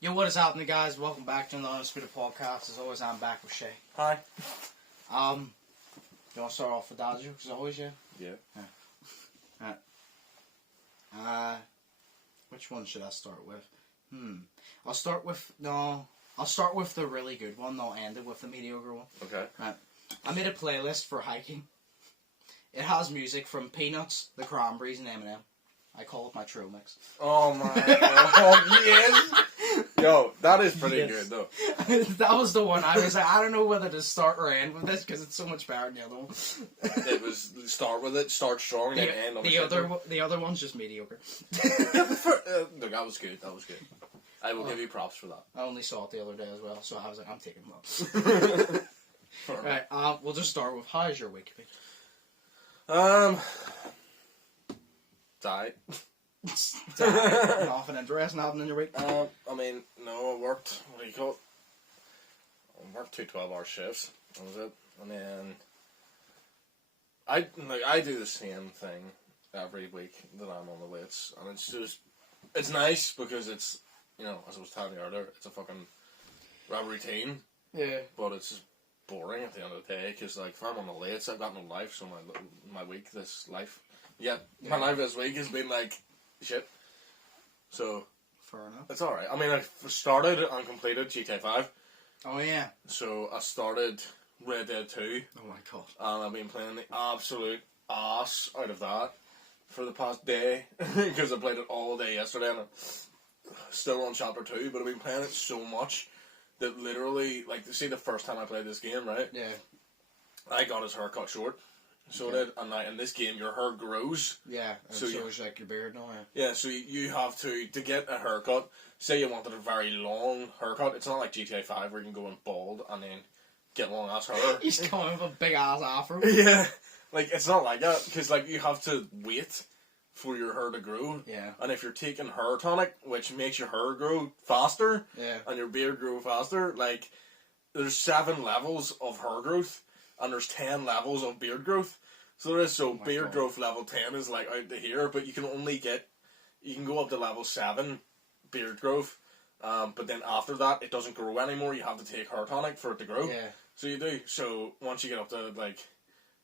Yo, what is happening, guys? Welcome back to the Undisputed podcast. As always, I'm back with Shay. Hi. You want to start off with dad jokes, as always, yeah? Yeah. Alright. Which one should I start with? I'll start with the really good one. I'll end it with the mediocre one. Okay. Right. I made a playlist for hiking. It has music from Peanuts, The Cranberries, and Eminem. I call it my True Mix. Oh my god, yes! Yo, that is pretty good though. That was the one I was like, I don't know whether to start or end with this because it's so much better than the other one. It was start with it, start strong, and then end on the other one's just mediocre. Look, that was good. That was good. I will give you props for that. I only saw it the other day as well, so I was like, I'm taking them up. Right, we'll just start with, how's your week been? Died. Nothing interesting happened in your week? I worked, what do you call it? I worked 2 12-hour shifts. That was it. And then I do the same thing every week that I'm on the weights, and it's nice because it's, as I was telling you earlier, it's a fucking routine. Yeah. But it's just boring at the end of the day because, if I'm on the weights, I've got no life. So my week, my life this week has been shit. So fair enough. It's alright. I started and completed GTA 5. Oh yeah. So I started Red Dead 2. Oh my god. And I've been playing the absolute ass out of that for the past day because I played it all day yesterday and I'm still on chapter 2, but I've been playing it so much that literally, the first time I played this game, right? Yeah. I got his hair cut short. So did, and in this game your hair grows. Yeah, so it's like your beard now. Yeah, so you have to get a haircut. Say you wanted a very long haircut. It's not like GTA 5 where you can go in bald and then get long ass hair. He's coming with a big ass afro. Yeah, it's not like that because you have to wait for your hair to grow. Yeah. And if you're taking hair tonic, which makes your hair grow faster, and your beard grow faster, there's 7 levels of hair growth. And there's 10 levels of beard growth. So there is, beard growth level 10 is out to here, but you can go up to level 7 beard growth. But then after that, it doesn't grow anymore. You have to take hair tonic for it to grow. Yeah. So you do. So once you get up to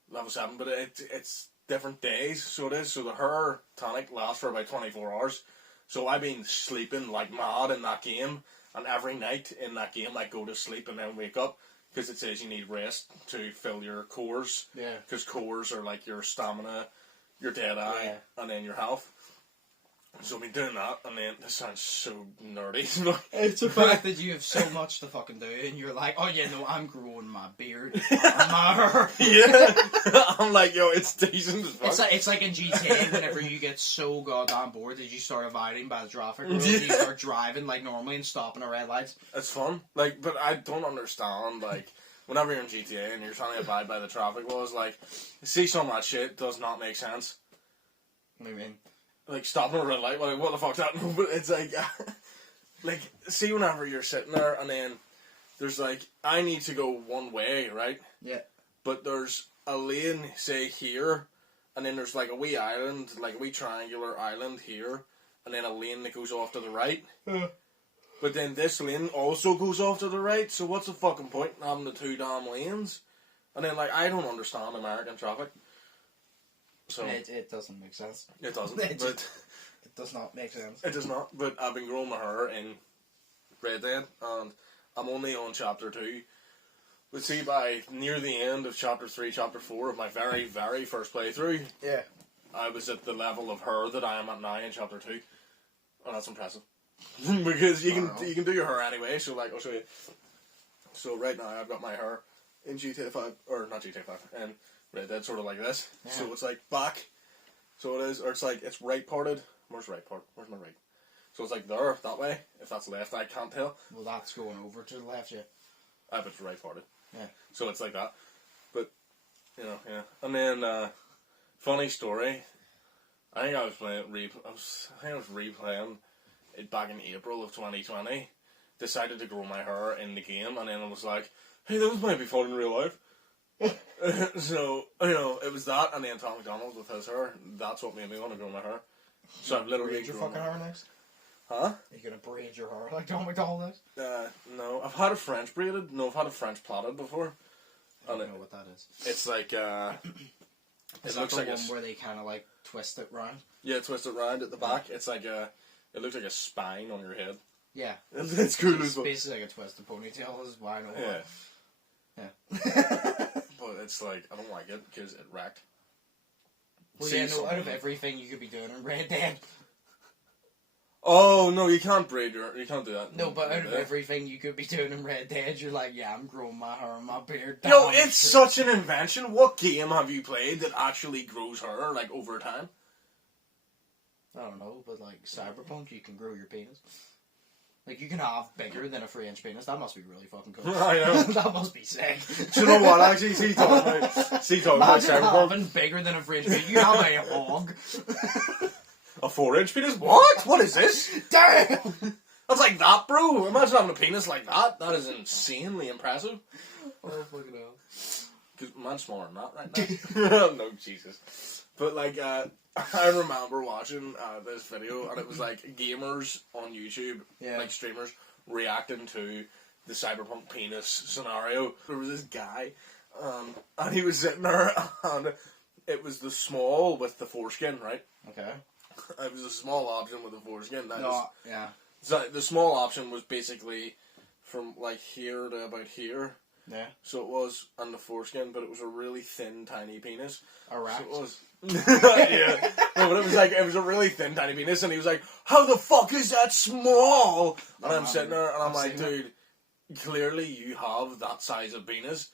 level 7, but it's different days. So it is. So the hair tonic lasts for about 24 hours. So I've been sleeping like mad in that game. And every night in that game, I go to sleep and then wake up. Because it says you need rest to fill your cores. Yeah. Because cores are your stamina, your dead eye, and then your health. So I've been doing that, and then this sounds so nerdy. It's the fact that you have so much to fucking do, and you're like, oh yeah, no, I'm growing my beard, my hair. Yeah. I'm like, yo, it's decent as fuck. It's like in GTA, whenever you get so goddamn bored that you start abiding by the traffic rules, you start driving like normally and stopping at red lights. It's fun. But I don't understand, whenever you're in GTA and you're trying to abide by the traffic laws, see some of that shit does not make sense. What do you mean? Stopping at a red light, what the fuck's that? No, but it's see whenever you're sitting there and then there's I need to go one way, right? Yeah. But there's a lane, say here, and then there's a wee island, a wee triangular island here, and then a lane that goes off to the right. But then this lane also goes off to the right, so what's the fucking point in having the 2 damn lanes? And then, I don't understand American traffic. So it doesn't make sense. It doesn't. It does not make sense. It does not. But I've been growing my hair in Red Dead, and I'm only on chapter 2. But see, by near the end of chapter 3, chapter 4 of my very, very first playthrough, I was at the level of hair that I am at now in chapter 2, and that's impressive. Because you can do your hair anyway. So I'll show you. So right now I've got my hair in GTA 5, or not GTA 5, and Red Dead sort of like this. Yeah. So it's back. So it is, or it's right parted. Where's right part? Where's my right? So it's there, that way. If that's left, I can't tell. Well, that's going over to the left, yeah. But it's right parted. Yeah. So it's like that. But, yeah. And then, funny story. I think I was replaying it back in April of 2020. Decided to grow my hair in the game, and then I was like, hey, this might be fun in real life. So, it was that, and then Tom McDonald with his hair. That's what made me want to grow my hair. So I've literally your fucking hair next? Huh? Are you gonna braid your hair like John McDonald does? No. I've had a French braided. No, I've had a French plaited before. I don't know what that is. It's like, Is that the one where they kind of like twist it round? Yeah, twist it round at the back. It's like it looks like a spine on your head. Yeah. It's cool as well. It's basically like a twisted ponytail is why I know it. Yeah. But it's like, I don't like it because it wrecked. Well, out of everything you could be doing in Red Dead. Oh, no, you can't braid you can't do that. No, but out of everything you could be doing in Red Dead, you're like, yeah, I'm growing my hair and my beard. Yo, it's such an invention. What game have you played that actually grows hair, like, over time? I don't know, but like, Cyberpunk, you can grow your penis. Like, you can have bigger than a 3-inch penis. That must be really fucking cool. I know. That must be sick. Do you know what, actually? See, talking about Cyberpunk. Having bigger than a 3-inch penis. You have a hog. A 4-inch penis? What? What is this? Damn! That's like that, bro. Imagine having a penis like that. That is insanely impressive. Oh, fucking hell. Because mine's smaller than that right now. No, Jesus. But, like, I remember watching this video, and it was, like, gamers on YouTube, like, streamers, reacting to the Cyberpunk penis scenario. There was this guy, and he was sitting there, and it was the small with the foreskin, right? Okay. It was a small option with the foreskin. Yeah. So the small option was basically from, like, here to about here. Yeah. So it was on the foreskin, but it was a really thin, tiny penis. Erect. So it was. Yeah. No, but it was a really thin, tiny penis, and he was like, "How the fuck is that small?" And I'm sitting there, and I'm like, "Dude, clearly you have that size of penis."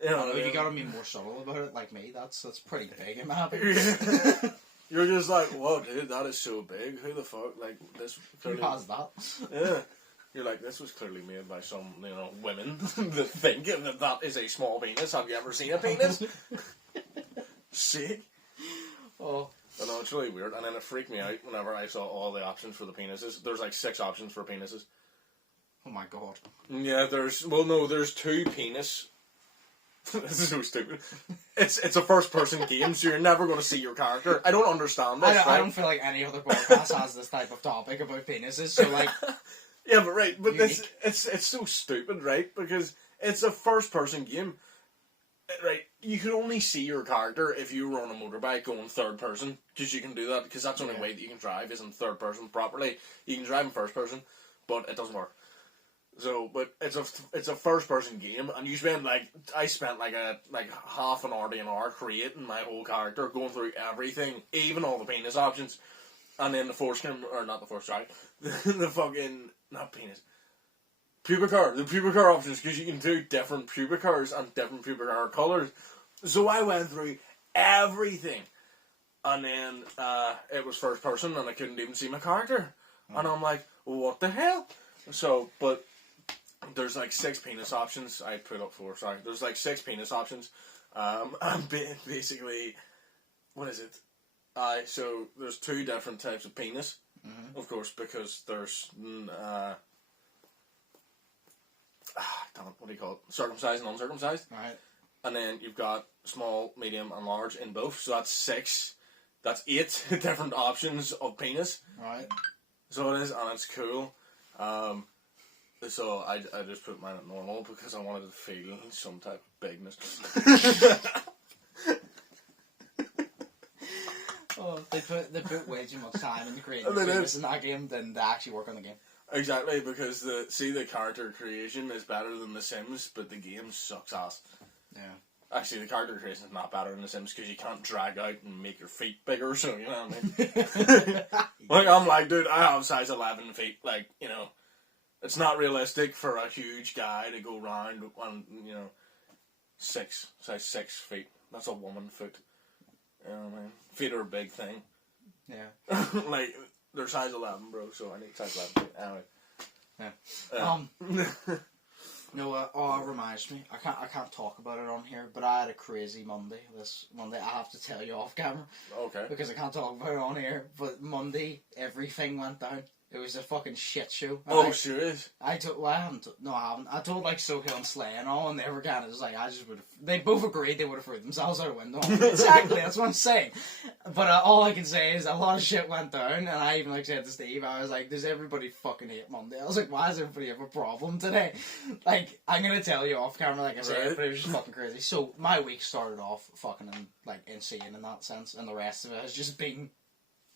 You know, you gotta be more subtle about it, like me. That's pretty big in my opinion. You're just like, "Whoa, dude, that is so big. Who the fuck like this?" Who has that? Yeah. You're like, this was clearly made by some, women that think that is a small penis. Have you ever seen a penis? Sick. Oh. But no, it's really weird. And then it freaked me out whenever I saw all the options for the penises. There's like 6 options for penises. Oh my god. Yeah, there's 2 penis. This is so stupid. It's a first person game, so you're never going to see your character. I don't understand this. I don't feel like any other podcast has this type of topic about penises, so like... Yeah, but it's so stupid, right? Because it's a first-person game, right? You can only see your character if you were on a motorbike going third person, because you can do that, because that's the only way that you can drive is in third person properly. You can drive in first person, but it doesn't work. So, but it's a first-person game, and I spent like half an hour to an hour creating my whole character, going through everything, even all the penis options. And then the foreskin, or not the foreskin, the fucking, not penis, pubic hair, the pubic hair options, because you can do different pubic hairs and different pubic hair colours. So I went through everything, and then it was first person, and I couldn't even see my character. And I'm like, what the hell? So, but there's like 6 penis options. I put up 4, sorry. There's like 6 penis options. And basically, what is it? So there's 2 different types of penis, of course, because there's what do you call it? Circumcised and uncircumcised. Right. And then you've got small, medium, and large in both. So that's 6. That's 8 different options of penis. Right. So it is, and it's cool. So I just put mine at normal because I wanted to feel some type of bigness. Oh, they put way too much time into creating the penis in that game than they actually work on the game. Exactly, because the character creation is better than The Sims, but the game sucks ass. Yeah. Actually, the character creation is not better than The Sims because you can't drag out and make your feet bigger, so you know what I mean? Like, I'm like, dude, I have size 11 feet, like, it's not realistic for a huge guy to go round on, size 6 feet. That's a woman foot. You know what I mean? Feet are a big thing. Yeah. Like, they're size 11, bro, so I need size 11. Anyway. Yeah. No, it reminds me. I can't talk about it on here, but I had a crazy Monday. This Monday, I have to tell you off camera. Okay. Because I can't talk about it on here. But Monday, everything went down. It was a fucking shit show. Oh, serious? I haven't. I told like Sohail and Slay and all, and they were kind of just like, they both agreed they would have threw themselves out a window. Exactly, that's what I'm saying. But all I can say is a lot of shit went down, and I even like said to Steve, I was like, does everybody fucking hate Monday? I was like, why does everybody have a problem today? Like, I'm gonna tell you off camera, like I said, but it was just fucking crazy. So my week started off fucking like insane in that sense, and the rest of it has just been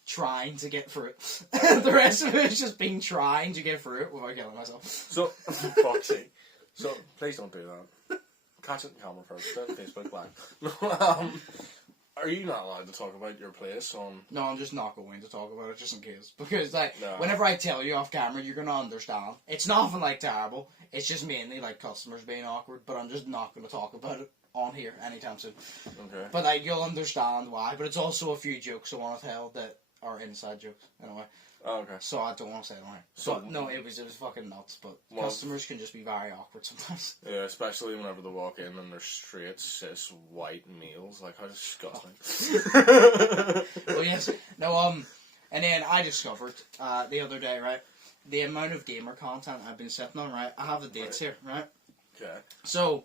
trying to get through it. The rest of it is just been trying to get through it without killing myself. So, for fuck's sake. So, please don't do that. Catch it in camera first, then Facebook Live. Are you not allowed to talk about your place on... No, I'm just not going to talk about it, just in case. Because, like, whenever I tell you off camera, you're going to understand. It's nothing, like, terrible. It's just mainly, like, customers being awkward, but I'm just not going to talk about it on here anytime soon. Okay. But, like, you'll understand why. But it's also a few jokes I want to tell that are inside jokes, in a way. Oh, okay. So I don't want to say it on here. So, no, it was fucking nuts, but customers can just be very awkward sometimes. Yeah, especially whenever they walk in and they're straight, cis, white males. Like, how disgusting. Well, yes. No, and then I discovered, the other day, right, the amount of gamer content I've been sitting on, right, I have the dates here, right? Okay. So,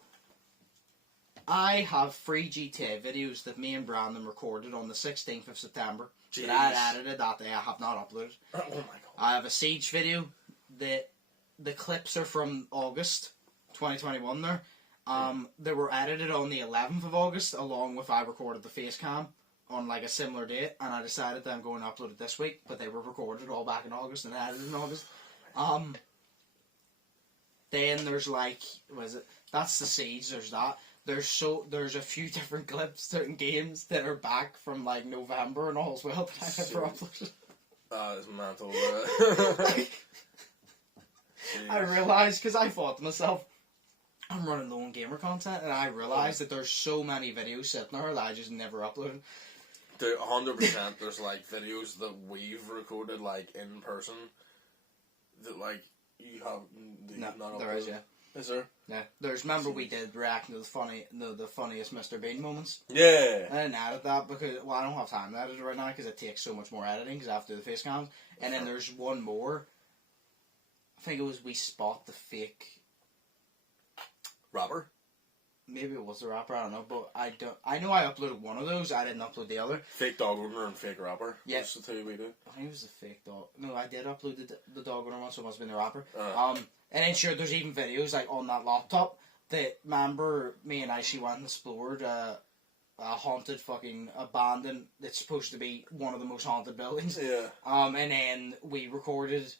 I have 3 GTA videos that me and Brandon recorded on the 16th of September. Jeez. That I edited that day. I have not uploaded. Oh my god. I have a Siege video. The clips are from August 2021 there. They were edited on the 11th of August along with I recorded the face cam on like a similar date, and I decided that I'm going to upload it this week, but they were recorded all back in August and edited in August. Then there's like, what is it? That's the Siege, there's that. There's a few different clips, certain games that are back from like November and all as well that I never uploaded. It's mental. I realised, because I thought to myself, I'm running low on gamer content, and I realised that there's so many videos sitting there that I just never uploaded. Dude, 100% there's like videos that we've recorded like in person that like you have not uploaded. There is, yeah. Is there? Yeah. Remember we did reacting to the funniest Mr. Bean moments? Yeah. I didn't edit that because, well, I don't have time to edit it right now because it takes so much more editing because I have to do the face cams. And then there's one more. I think it was we spot the fake rapper. Maybe it was the rapper, I don't know, but I know I uploaded one of those, I didn't upload the other. Fake dog owner and fake rapper. Yeah. That's the two we did. I think it was the fake dog. No, I did upload the dog owner one, so it must have been the rapper. And then sure, there's even videos like on that laptop that, remember, me and Icy went and explored a haunted fucking abandoned, it's supposed to be one of the most haunted buildings. Yeah. And then we recorded,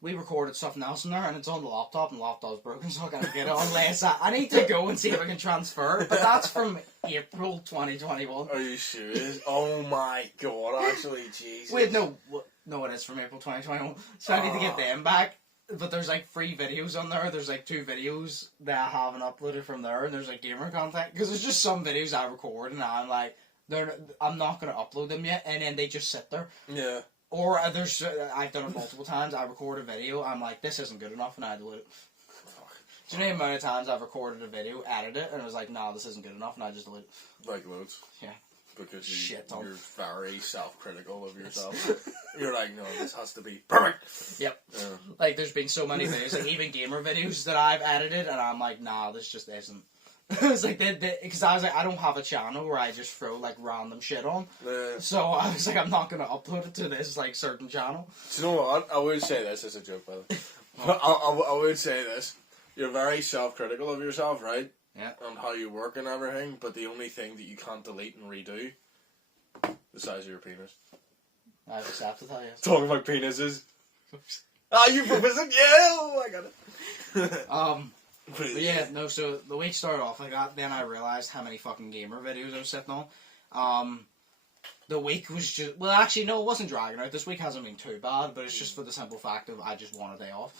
we recorded something else in there, and it's on the laptop, and the laptop's broken, so I can't get it unless I need to go and see if I can transfer it, but that's from April 2021. Are you serious? Oh my god, actually, Jesus. Wait, no, it is from April 2021, so I need to get them back, but there's like 3 videos on there, there's like 2 videos that I haven't uploaded from there, and there's like gamer content, because there's just some videos I record, and I'm like, I'm not going to upload them yet, and then they just sit there. Yeah. Or I've done it multiple times. I record a video. I'm like, this isn't good enough, and I delete it. Do you know the amount of times I've recorded a video, edited it, and it was like, nah, this isn't good enough, and I just delete it. Like loads. Yeah. Because you're very self-critical of yourself. You're like, no, this has to be perfect. Yep. Yeah. Like, there's been so many videos, like even gamer videos that I've edited, and I'm like, nah, this just isn't. It's like, because I was like, I don't have a channel where I just throw like random shit on. So I was like, I'm not going to upload it to this like certain channel. Do you know what? I would say this as a joke, by the way. I would say this. You're very self-critical of yourself, right? Yeah. And how you work and everything, but the only thing that you can't delete and redo, the size of your penis. I've accepted that, yes. Talking about penises. You proposing? Yeah, I got it. But yeah, no, so the week started off like that, then I realised how many fucking gamer videos I was sitting on. The week was just, well actually no, it wasn't dragging out, this week hasn't been too bad, but it's just for the simple fact of I just want a day off.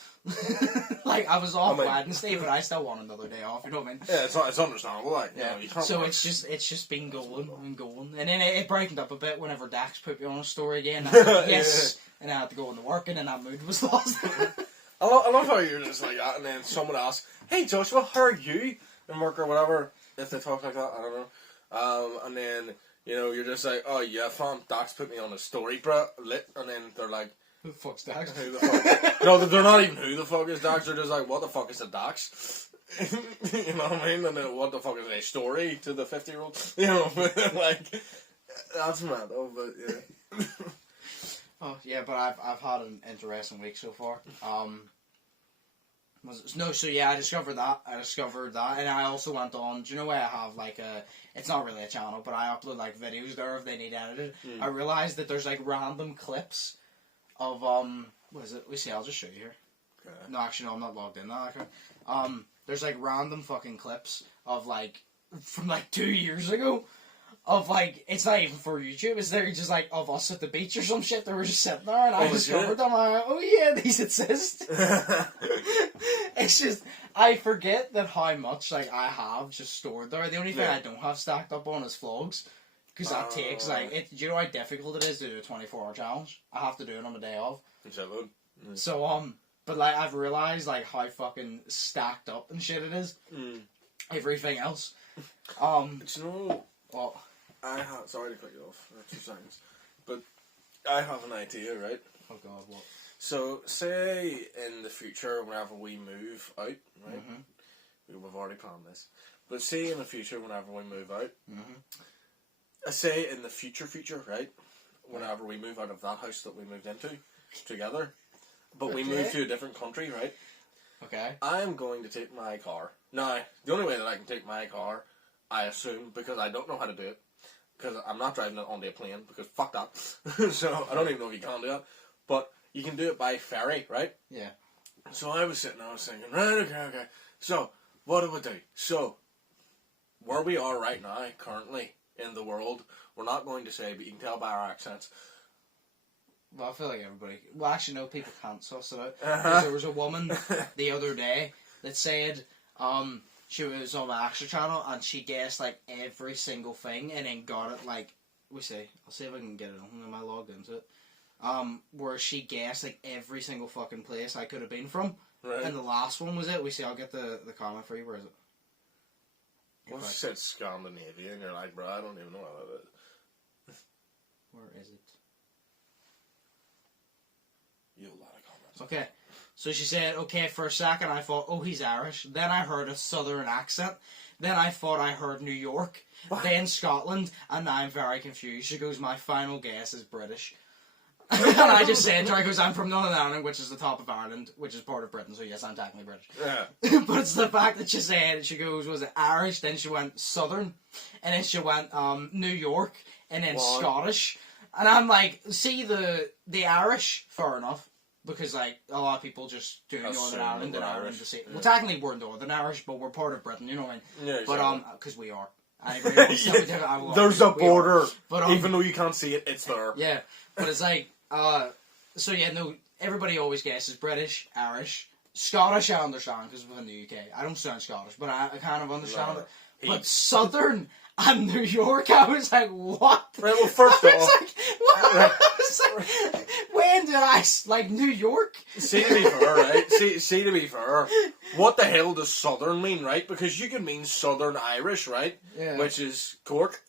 Like, I was off Wednesday, but I still want another day off, you know what I mean? Yeah, it's understandable, like, yeah. You know, you can't so work. it's just been going and going, and then it brightened up a bit whenever Dax put me on a story again, and yes, yeah. And I had to go into work, and then that mood was lost. I love how you're just like that, and then someone asks, hey Joshua, how are you? In work or whatever, if they talk like that, I don't know. And then You know, you're just like, oh yeah, fam, Dax put me on a story, bro, lit, and then they're like, who the fuck's Dax? Who the fuck? No, they're not even who the fuck is Dax, they're just like, what the fuck is a Dax? You know what I mean? And then what the fuck is a story to the 50-year-old? You know, like, that's mad, though, but yeah. Oh, yeah, but I've had an interesting week so far. I discovered that, and I also went on, do you know where I have, like, it's not really a channel, but I upload, like, videos there if they need edited. I realised that there's, like, random clips of, what is it? I'll just show you here. Okay. No, actually, no, I'm not logged in that. Okay. There's, like, random fucking clips of, like, from, like, 2 years ago, of, like, it's not even for YouTube, it's there just, like, of us at the beach or some shit that were just sitting there, and I discovered them, I'm like, oh yeah, these exist. It's just, I forget that how much, like, I have just stored there. The only thing I don't have stacked up on is vlogs, because that takes, like, do you know how difficult it is to do a 24-hour challenge? I have to do it on the day of. So, but, like, I've realised, like, how fucking stacked up and shit it is. Everything else. But you know... What? Sorry to cut you off for 2 seconds, but I have an idea, right? Oh god, what? So, say in the future, whenever we move out, right? We've already planned this, but say in the future, whenever we move out, say in the future, right? Whenever we move out of that house that we moved into together, but we move to a different country, right? Okay. I am going to take my car. Now, the only way that I can take my car, I assume, because I don't know how to do it, because I'm not driving it onto a plane, because fuck that. So, I don't even know if you can do that. But you can do it by ferry, right? Yeah. So I was sitting there, I was thinking, right, okay. So, what do we do? So, where we are right now, currently, in the world, we're not going to say, but you can tell by our accents. Well, I feel like everybody... Well, actually, no, people can't suss it out. Because there was a woman the other day that said... she was on my extra channel and she guessed like every single thing and then got it like I'll see if I can get it on. Am I logged into it? Where she guessed like every single fucking place I could have been from. Right. And the last one was it. I'll get the comment for you. Where is it? Well, she said Scandinavia and you're like, bro, I don't even know what that is. Where is it? You have a lot of comments. Okay. So she said, okay, for a second I thought, oh, he's Irish. Then I heard a southern accent. Then I thought I heard New York. What? Then Scotland. And now I'm very confused. She goes, my final guess is British. And I just said to her, I goes, I'm from Northern Ireland, which is the top of Ireland, which is part of Britain. So yes, I'm technically British. Yeah. But it's the fact that she said, she goes, was it Irish? Then she went southern. And then she went New York. And then Scottish. And I'm like, see, the Irish, fair enough. Because, like, a lot of people just do Northern Ireland and Ireland to see. Yeah. Well, technically we're Northern Irish, but we're part of Britain, you know what I mean? Yeah, but, because we are. I agree. There's a border. But, even though you can't see it, it's there. Yeah. But it's like, so yeah, no, everybody always guesses British, Irish, Scottish I understand, because we're in the UK. I don't sound Scottish, but I kind of understand it. But Southern and New York, I was like, what? Right, well, first off... I was like, when did I... Like, New York? See, to be fair, right? See, to be fair, what the hell does Southern mean, right? Because you can mean Southern Irish, right? Yeah. Which is Cork.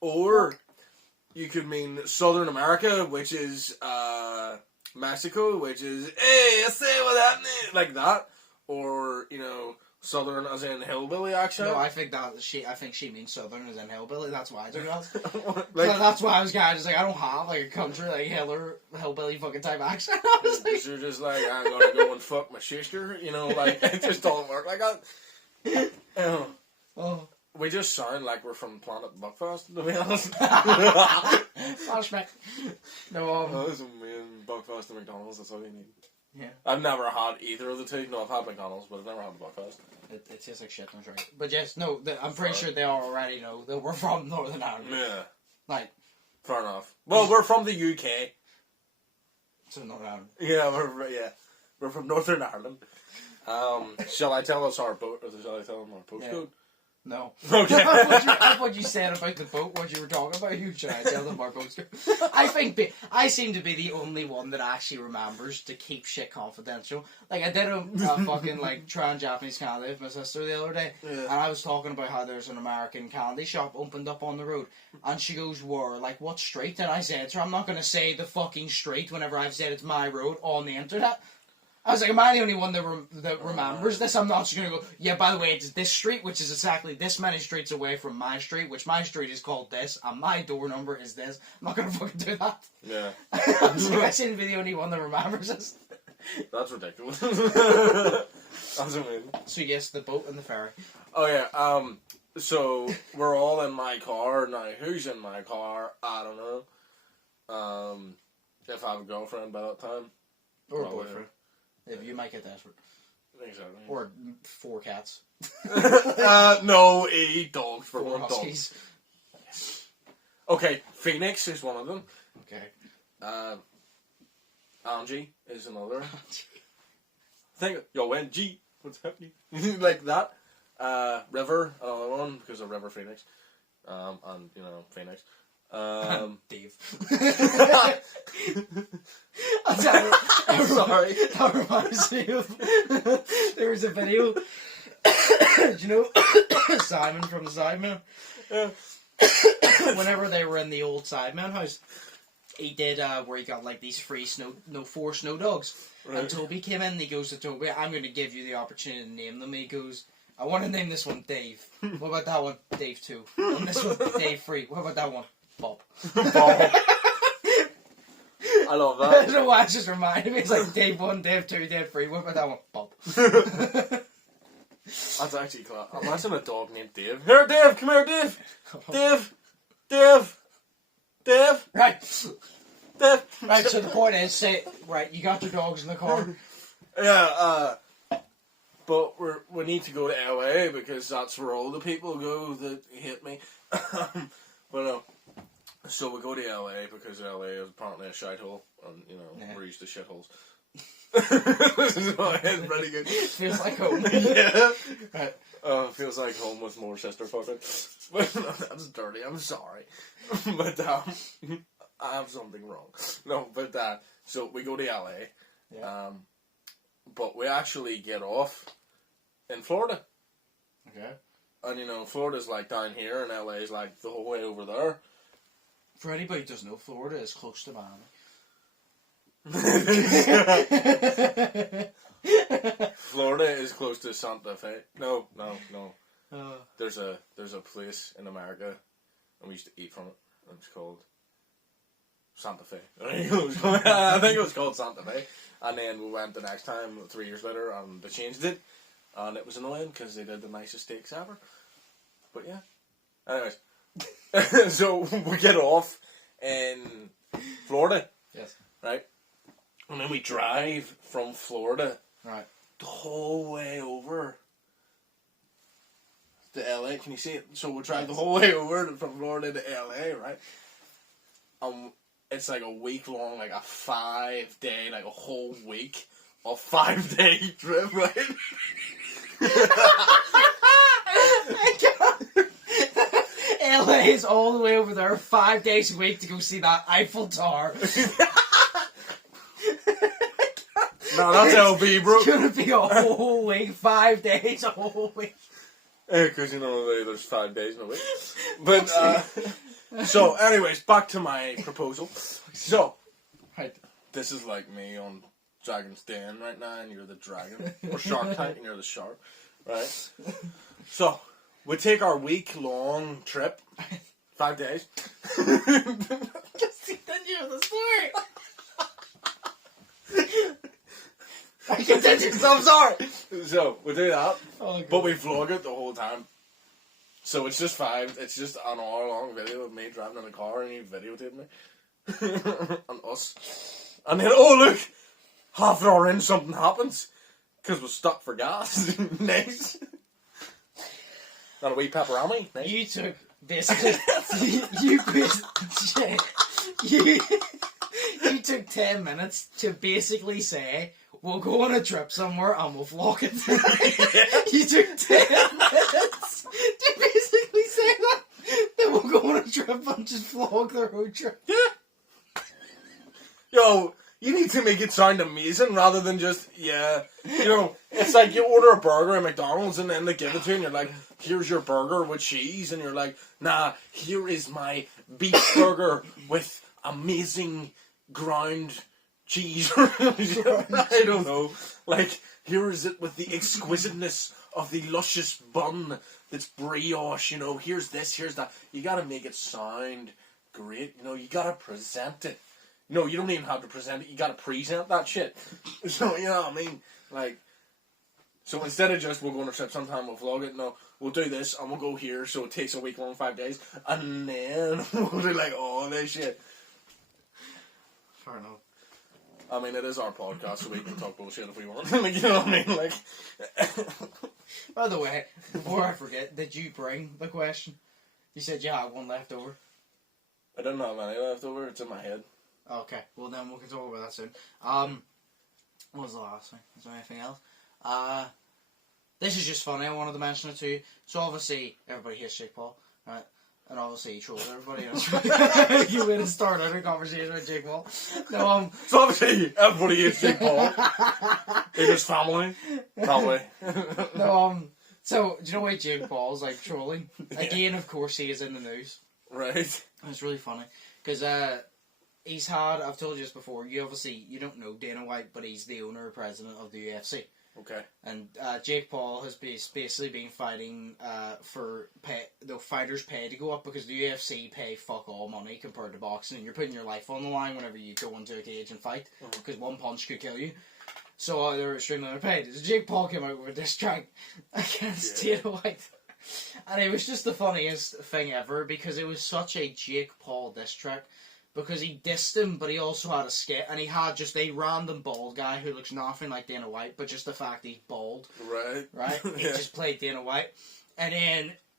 Or you could mean Southern America, which is Mexico, which is, hey, I say what happened, like that. Or, you know... Southern as in hillbilly accent? No, I think she means Southern as in hillbilly. That's why I do that. Like, that's why I was kind of just like, I don't have like a country like hillbilly fucking type accent. I was like, you're just like, I'm gonna go and fuck my sister, you know, like it just don't work like that. Oh. We just sound like we're from Planet Buckfast, to be honest. Flashback. No, there's a million Buckfast and McDonald's. That's all you need. Yeah. I've never had either of the two. No, I've had McDonald's, but I've never had the Buckfast. It tastes like shit, I'm sure. But yes, no, I'm pretty sure they already know that we're from Northern Ireland. Yeah. Like. Fair enough. Well, we're from the UK. So Northern Ireland. Yeah, we're from Northern Ireland. Shall I tell us shall I tell them our postcode? No. Okay. I thought you said about the boat, what you were talking about. You tried to tell them our boat's good. I seem to be the only one that actually remembers to keep shit confidential. Like, I did a fucking, like, trying Japanese candy with my sister the other day, and I was talking about how there's an American candy shop opened up on the road, and she goes, like, what street? And I said to her, I'm not going to say the fucking street whenever I've said it's my road on the internet. I was like, am I the only one that remembers this? I'm not just going to go, yeah, by the way, it's this street, which is exactly this many streets away from my street, which my street is called this, and my door number is this. I'm not going to fucking do that. Yeah. I was like, I seem to be the only one that remembers this. That's ridiculous. That's amazing. So yes, the boat and the ferry. Oh yeah, so we're all in my car. Now, who's in my car? I don't know. If I have a girlfriend by that time. Or a boyfriend. If you might get desperate. Exactly. Or 4 cats. No, 8 dogs for 4 one huskies. dog. Yes. Okay, Phoenix is one of them. Okay. Angie is another. Think, yo, NG, what's happening? Like that. River, another one, because of River Phoenix. And, you know, Phoenix. Dave. I'm sorry. That reminds me of there was a video. Do you know Simon from the Sidemen? Yeah. Whenever they were in the old Sidemen house, he did where he got like these free 4 snow dogs. Right. And Toby came in and he goes to Toby, I'm going to give you the opportunity to name them. He goes, I want to name this one Dave. What about that one? Dave 2. And this one, Dave 3. What about that one? Bob. Bob. I love that. I don't know why it just reminded me. It's like Dave 1, Dave 2, Dave 3. What about that one? Bob. That's actually class. Imagine a dog named Dave. Here, Dave! Come here, Dave! Dave! Dave! Dave! Right. Dave! Right, so the point is, right, you got your dogs in the car. Yeah, but we need to go to LA because that's where all the people go that hate me. But no. So we go to LA because LA is apparently a shithole, and you know we're used to shitholes. This is pretty good. Feels like home. Yeah. Right. Feels like home with more sister fucking. But that's dirty. I'm sorry, but I have something wrong. No, but so we go to LA. Yeah. But we actually get off in Florida. Okay. And you know, Florida's like down here, and LA is like the whole way over there. For anybody who doesn't know, Florida is close to Miami. Florida is close to Santa Fe. No. There's a place in America, and we used to eat from it. And it's called Santa Fe. I think it was called Santa Fe. And then we went the next time, 3 years later, and they changed it. And it was annoying because they did the nicest steaks ever. But yeah. Anyways. So we get off in Florida. Yes. Right? And then we drive from Florida. Right. The whole way over to LA. Can you see it? So we drive the whole way over from Florida to LA, right? It's like a week long, like a 5-day, like a whole week of 5-day trip, right? LA is all the way over there 5 days a week to go see that Eiffel Tower. No, that's LB, bro. It's gonna be a whole week, 5 days, a whole week. Because, you know, there's 5 days in a week. But, so, anyways, back to my proposal. So, this is like me on Dragon's Den right now, and you're the dragon. Or Shark Tank, and you're the shark. Right? So, we take our week-long trip. 5 days. Just continue the story. I continue, so I'm sorry. So, we do that. Oh, but we vlog it the whole time. So it's just it's just an hour-long video of me driving in a car and you videotaping me. And us. And then, oh look! Half an hour in, something happens. Because we're stuck for gas. Nice. Not a wee pepperoni. Nice. You took, basically, you took 10 minutes to basically say we'll go on a trip somewhere and we'll vlog it. You took 10 minutes to basically say that. Then we'll go on a trip and just vlog the road trip. Yeah. Yo, you need to make it sound amazing rather than just, it's like you order a burger at McDonald's and then they give it to you and you're like, here's your burger with cheese, and you're like, nah, here is my beef burger with amazing ground cheese. I don't know. Like, here is it with the exquisiteness of the luscious bun that's brioche, here's this, here's that. You gotta make it sound great, you gotta present it. No, you don't even have to present it, you gotta present that shit. So, you know what I mean? Like, so instead of just, we'll go on a trip sometime, we'll vlog it, no, we'll do this, and we'll go here, so it takes a week long, 5 days, and then we'll do, like, all this shit. Fair enough. I mean, it is our podcast, so we can talk bullshit if we want. Like, you know what I mean? Like... By the way, before I forget, did you bring the question? You said you had one left over. I don't have any left over, it's in my head. Okay, well then we can talk about that soon. What was the last thing? Is there anything else? This is just funny, I wanted to mention it to you. So obviously, everybody hates Jake Paul, right? And obviously he trolled everybody. You would have started a conversation with Jake Paul. No, so obviously, everybody hates Jake Paul. In his family. Probably. No, so, do you know why Jake Paul's like trolling? Again, of course, he is in the news. Right. And it's really funny. Because, he's had, I've told you this before, you don't know Dana White, but he's the owner and president of the UFC. Okay. And Jake Paul has basically been fighting for the fighters' pay to go up because the UFC pay fuck all money compared to boxing, and you're putting your life on the line whenever you go into a cage and fight because one punch could kill you. So they're extremely underpaid. So Jake Paul came out with a diss track against Dana White. And it was just the funniest thing ever because it was such a Jake Paul diss track. Because he dissed him, but he also had a skit, and he had just a random bald guy who looks nothing like Dana White, but just the fact he's bald. Right? He just played Dana White. And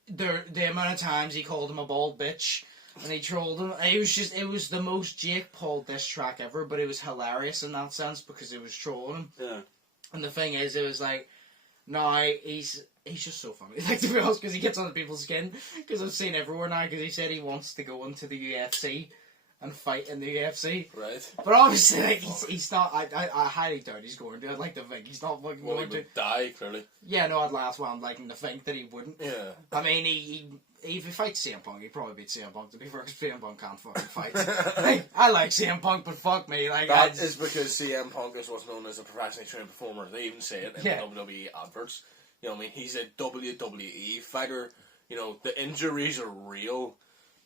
then the amount of times he called him a bald bitch, and he trolled him. And it was the most Jake Paul diss track ever, but it was hilarious in that sense because it was trolling him. Yeah. And the thing is, it was like, no, he's just so funny. Like, to be honest, because he gets under people's skin. Because I've seen everywhere now, because he said he wants to go into the UFC. And fight in the UFC. Right. But obviously, like, he's not... I highly doubt he's going to. I'd like to think he's not fucking going to. He would die, clearly. Yeah, no, I'd last one liking to think that he wouldn't. Yeah. I mean, if he fights CM Punk, he'd probably beat CM Punk, to be fair, because CM Punk can't fucking fight. Like, I like CM Punk, but fuck me. Like, that is because CM Punk is what's known as a professionally trained performer. They even say it in the WWE adverts. You know what I mean? He's a WWE fighter. You know, the injuries are real,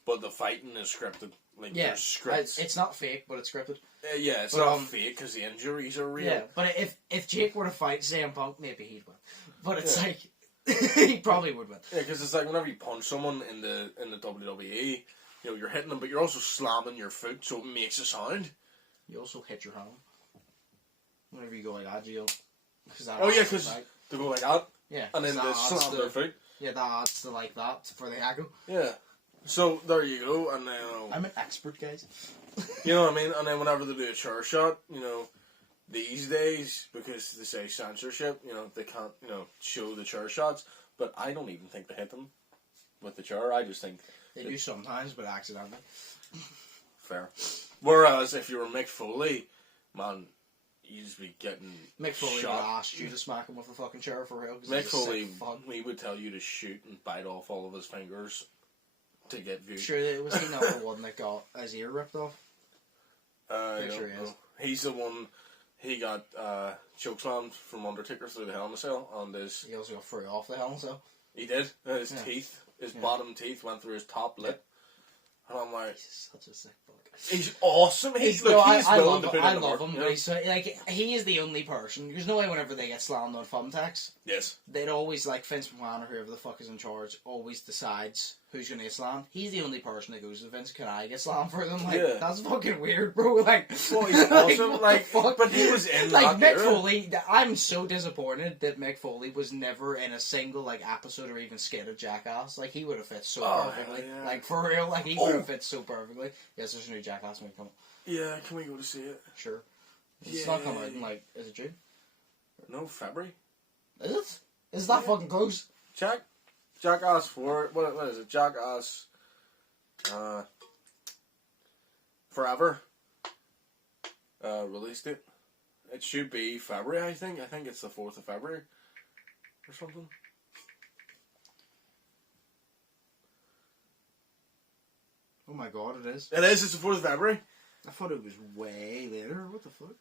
but the fighting is scripted. Like, there's scripts. It's not fake, but it's scripted. It's not fake because the injuries are real. Yeah, but if Jake were to fight CM Punk, maybe he'd win. But it's like, he probably would win. Yeah, because it's like whenever you punch someone in the WWE, you know, you're hitting them, but you're also slamming your foot, so it makes a sound. You also hit your hand. Whenever you go like that, you'll... because they go like that. Yeah. And then they slam their foot. Yeah, that adds to like that for the aggro. Yeah. So, there you go, and then... I'm an expert, guys. You know what I mean? And then whenever they do a chair shot, you know, these days, because they say censorship, you know, they can't, you know, show the chair shots, but I don't even think they hit them with the chair. I just think... They do sometimes, but accidentally. Fair. Whereas, if you were Mick Foley, man, you'd just be getting Mick Foley shot. would ask you to smack him with a fucking chair for real. Mick Foley, he would tell you to shoot and bite off all of his fingers to get views. Sure, was he not the one that got his ear ripped off? Pretty sure he is. He's the one, he got chokeslammed from Undertaker through the Hell in a Cell, and he also got through off the Hell in a Cell. He did. His teeth, his bottom teeth went through his top lip. And I'm like, he's such a sick fuck. He's awesome. I love him. But he's like, he is the only person. There's no way whenever they get slammed on thumbtacks. Yes. They'd always, like, Vince McMahon or whoever the fuck is in charge, always decides who's going to get slammed. He's the only person that goes to Vince, can I get slammed for them? Like, that's fucking weird, bro. Like, well, he's awesome. Like, fuck? But he was in like, that Mick Foley, I'm so disappointed that Mick Foley was never in a single, like, episode or even skit of Jackass. Like, he would have fit so perfectly. Yeah. Like, for real, like, he would have fit so perfectly. Yes, there's a new Jackass movie coming. Yeah, can we go to see it? Sure. It's not coming out in, like, is it June? No, February. Is it? Is that fucking close? Jackass 4. What is it? Jackass. Forever. Released it. It should be February, I think. I think it's the 4th of February. Or something. Oh my god, it is. It is, it's the 4th of February. I thought it was way later. What the fuck?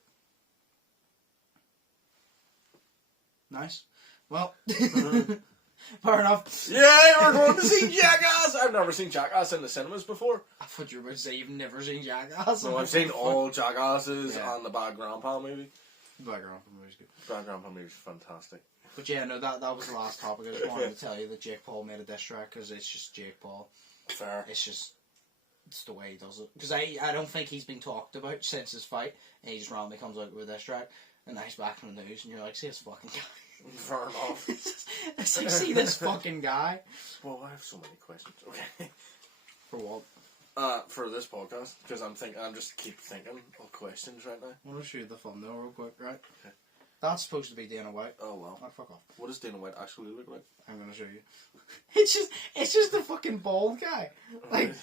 Nice. Well, fair enough. Yeah, we're going to see Jackass! I've never seen Jackass in the cinemas before. I thought you were going to say you've never seen Jackass. No, I've seen all Jackasses and the Bad Grandpa movie. The Bad Grandpa movie's good. Bad Grandpa movie's fantastic. But yeah, no, that was the last topic. I just wanted to tell you that Jake Paul made a diss track because it's just Jake Paul. Fair. It's the way he does it. Because I don't think he's been talked about since his fight, and he just randomly comes out with a diss track, and now he's back in the news, and you're like, see this fucking guy. Fair enough. It's like, see this fucking guy. Well, I have so many questions. Okay. For what? For this podcast, because I'm just keep thinking of questions right now. I want to show you the thumbnail real quick, right? Okay. That's supposed to be Dana White. Oh well. Oh, fuck off. What does Dana White actually look like? I'm gonna show you. It's just a fucking bald guy. Like.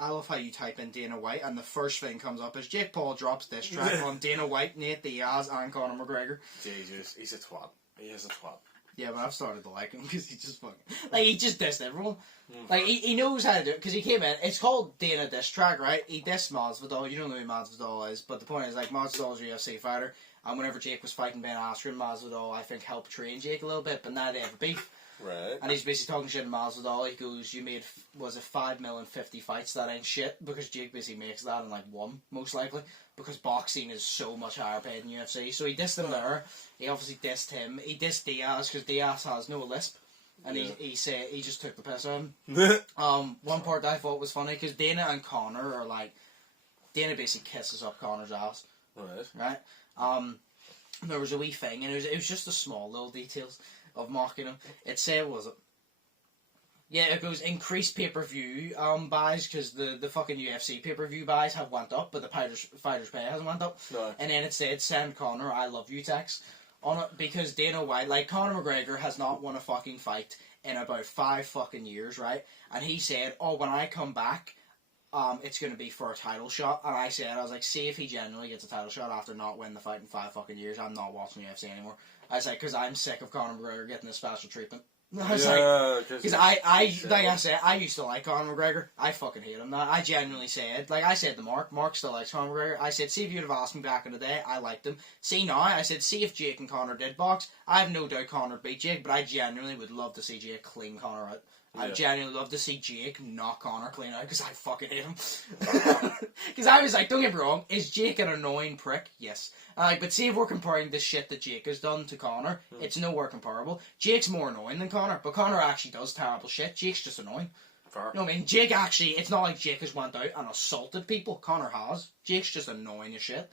I love how you type in Dana White and the first thing comes up is Jake Paul drops this track on Dana White, Nate Diaz, and Conor McGregor. Jesus, he's a twat. He is a twat. Yeah, but I've started to like him because he just fucking... Like, he just dissed everyone. Like, he knows how to do it because he came in... It's called Dana Diss Track, right? He dissed Masvidal. You don't know who Masvidal is, but the point is, like, Masvidal's a UFC fighter, and whenever Jake was fighting Ben Askren, Masvidal, I think, helped train Jake a little bit, but now they have a beef. Right. And he's basically talking shit to Masvidal. He goes, you made, was it 5 million 50 fights? That ain't shit. Because Jake basically makes that in like one, most likely. Because boxing is so much higher paid than UFC. So he dissed him there. He obviously dissed him. He dissed Diaz because Diaz has no lisp. And he said, he just took the piss out of him. One part that I thought was funny because Dana and Conor are like, Dana basically kisses up Conor's ass. Right? There was a wee thing, and it was just the small little details of mocking him. It said, yeah, it goes increased pay-per-view buys because the fucking UFC pay-per-view buys have went up, but the fighters pay hasn't went up. No. And then it said, send Conor, I love you text on it because Dana White, like Conor McGregor has not won a fucking fight in about 5 fucking years, right? And he said, oh, when I come back, it's going to be for a title shot. And I said, I was like, see if he genuinely gets a title shot after not winning the fight in 5 fucking years, I'm not watching UFC anymore. I was like, because I'm sick of Conor McGregor getting this special treatment. I was like, because like I said, I used to like Conor McGregor. I fucking hate him now. I genuinely said, like I said to Mark still likes Conor McGregor. I said, see if you'd have asked me back in the day, I liked him. See now, I said, see if Jake and Conor did box. I have no doubt Conor beat Jake, but I genuinely would love to see Jake clean Conor out. I genuinely love to see Jake knock Conor clean out because I fucking hate him. Because I was like, don't get me wrong, is Jake an annoying prick? Yes. But see if we're comparing the shit that Jake has done to Conor, it's nowhere comparable. Jake's more annoying than Conor, but Conor actually does terrible shit. Jake's just annoying. Fair. You know what I mean? Jake actually, it's not like Jake has went out and assaulted people. Conor has. Jake's just annoying as shit.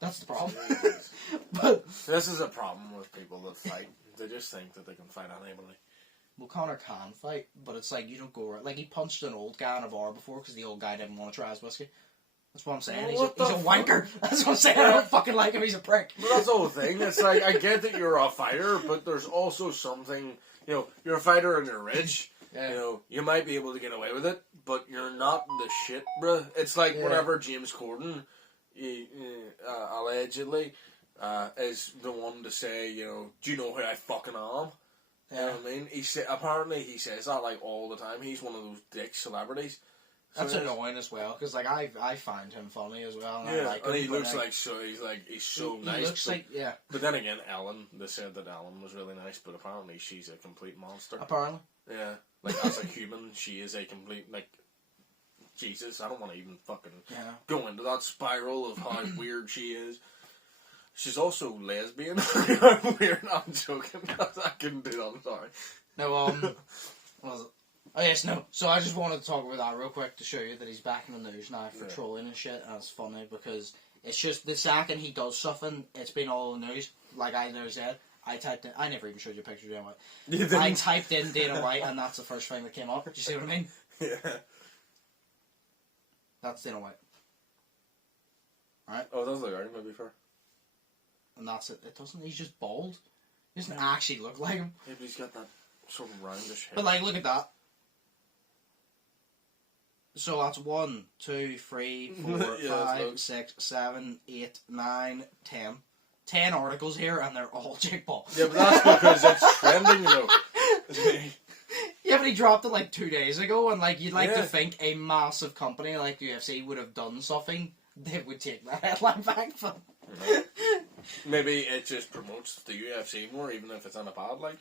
That's the problem. But this is a problem with people that fight. They just think that they can fight anybody. Well, Conor can fight, but it's like you don't go around. Like he punched an old guy in a bar before because the old guy didn't want to try his whiskey. That's what I'm saying. He's a wanker. That's what I'm saying. I don't fucking like him. He's a prick. But that's the whole thing. It's like, I get that you're a fighter, but there's also something, you know, you're a fighter and you're rich. Yeah. You know, you might be able to get away with it, but you're not the shit, bruh. It's like whenever James Corden, allegedly, is the one to say, you know, do you know who I fucking am? You know what I mean? Apparently he says that like all the time. He's one of those dick celebrities. So that's annoying as well, because like I find him funny as well. And yeah, I like and him, he looks like so. He's so nice. He looks like But then again, Ellen. They said that Ellen was really nice, but apparently she's a complete monster. Apparently. Yeah, like as a human, she is a complete like. Jesus, I don't want to even fucking go into that spiral of how weird she is. She's also lesbian. Weird. I'm joking. I couldn't do that. I'm sorry. No, what was it? Oh yes, no. So I just wanted to talk about that real quick to show you that he's back in the news now for trolling and shit. And it's funny because it's just the second he does something, it's been all the news. Like I never said, I typed in. I never even showed you a picture of Dana White. I typed in Dana White, and that's the first thing that came up. Do you see what I mean? Yeah. That's Dana White. right? Oh, it does look right, maybe fair. And that's it. It doesn't. He's just bald. He doesn't actually look like him. Yeah, but he's got that sort of roundish hair. But like, look at that. So that's 1, 2, 3, 4, yeah, 5, 6, 7, 8, 9, 10. 10 articles here, and they're all Jake Paul. Yeah, but that's because it's trending, you know. Yeah, but he dropped it like 2 days ago, and like you'd like to think a massive company like the UFC would have done something that would take that headline back. But maybe it just promotes the UFC more, even if it's on a bad like.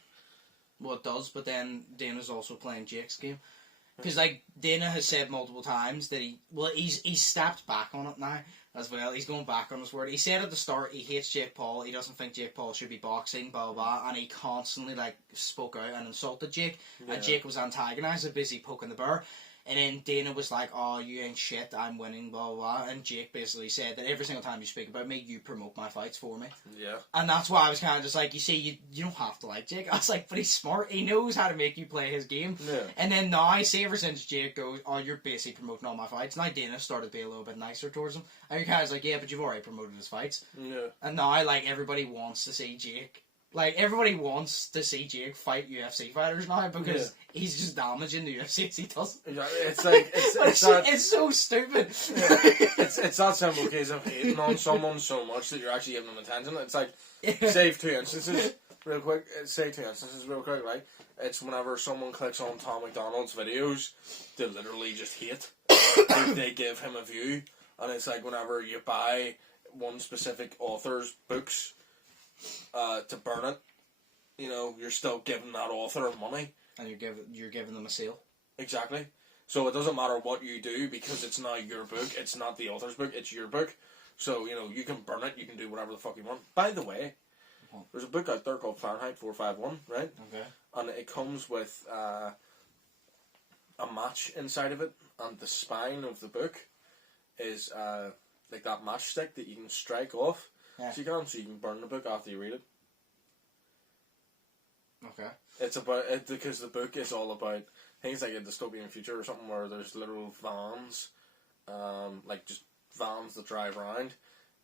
Well, it does, but then Dana's also playing Jake's game. Because, like, Dana has said multiple times that he's stepped back on it now as well. He's going back on his word. He said at the start he hates Jake Paul. He doesn't think Jake Paul should be boxing, blah, blah, blah. And he constantly, like, spoke out and insulted Jake. Yeah. And Jake was antagonised, busy poking the bear. And then Dana was like, oh, you ain't shit, I'm winning, blah, blah, blah. And Jake basically said that every single time you speak about me, you promote my fights for me. Yeah. And that's why I was kind of just like, you see, you don't have to like Jake. I was like, but he's smart. He knows how to make you play his game. Yeah. And then now, I see ever since Jake goes, oh, you're basically promoting all my fights. Now Dana started to be a little bit nicer towards him. And you're kind of like, yeah, but you've already promoted his fights. Yeah. And now, like, everybody wants to see Jake. Like, everybody wants to see Jake fight UFC fighters now because he's just damaging the UFC as he does. Yeah, it's like, it's so stupid. Yeah. It's that simple case of hating on someone so much that you're actually giving them attention. It's like, save two instances real quick, right? It's whenever someone clicks on Tom McDonald's videos, they literally just hate. They give him a view. And it's like whenever you buy one specific author's books, to burn it, you know, you're still giving that author money, and you're giving them a sale. Exactly. So it doesn't matter what you do because it's now your book. It's not the author's book. It's your book. So you know you can burn it. You can do whatever the fuck you want. By the way, there's a book out there called Fahrenheit 451, right? Okay. And it comes with a match inside of it, and the spine of the book is like that matchstick that you can strike off. Yeah. So you can burn the book after you read it. Okay. It's about it because the book is all about things like a dystopian future or something where there's literal vans, like just vans that drive around,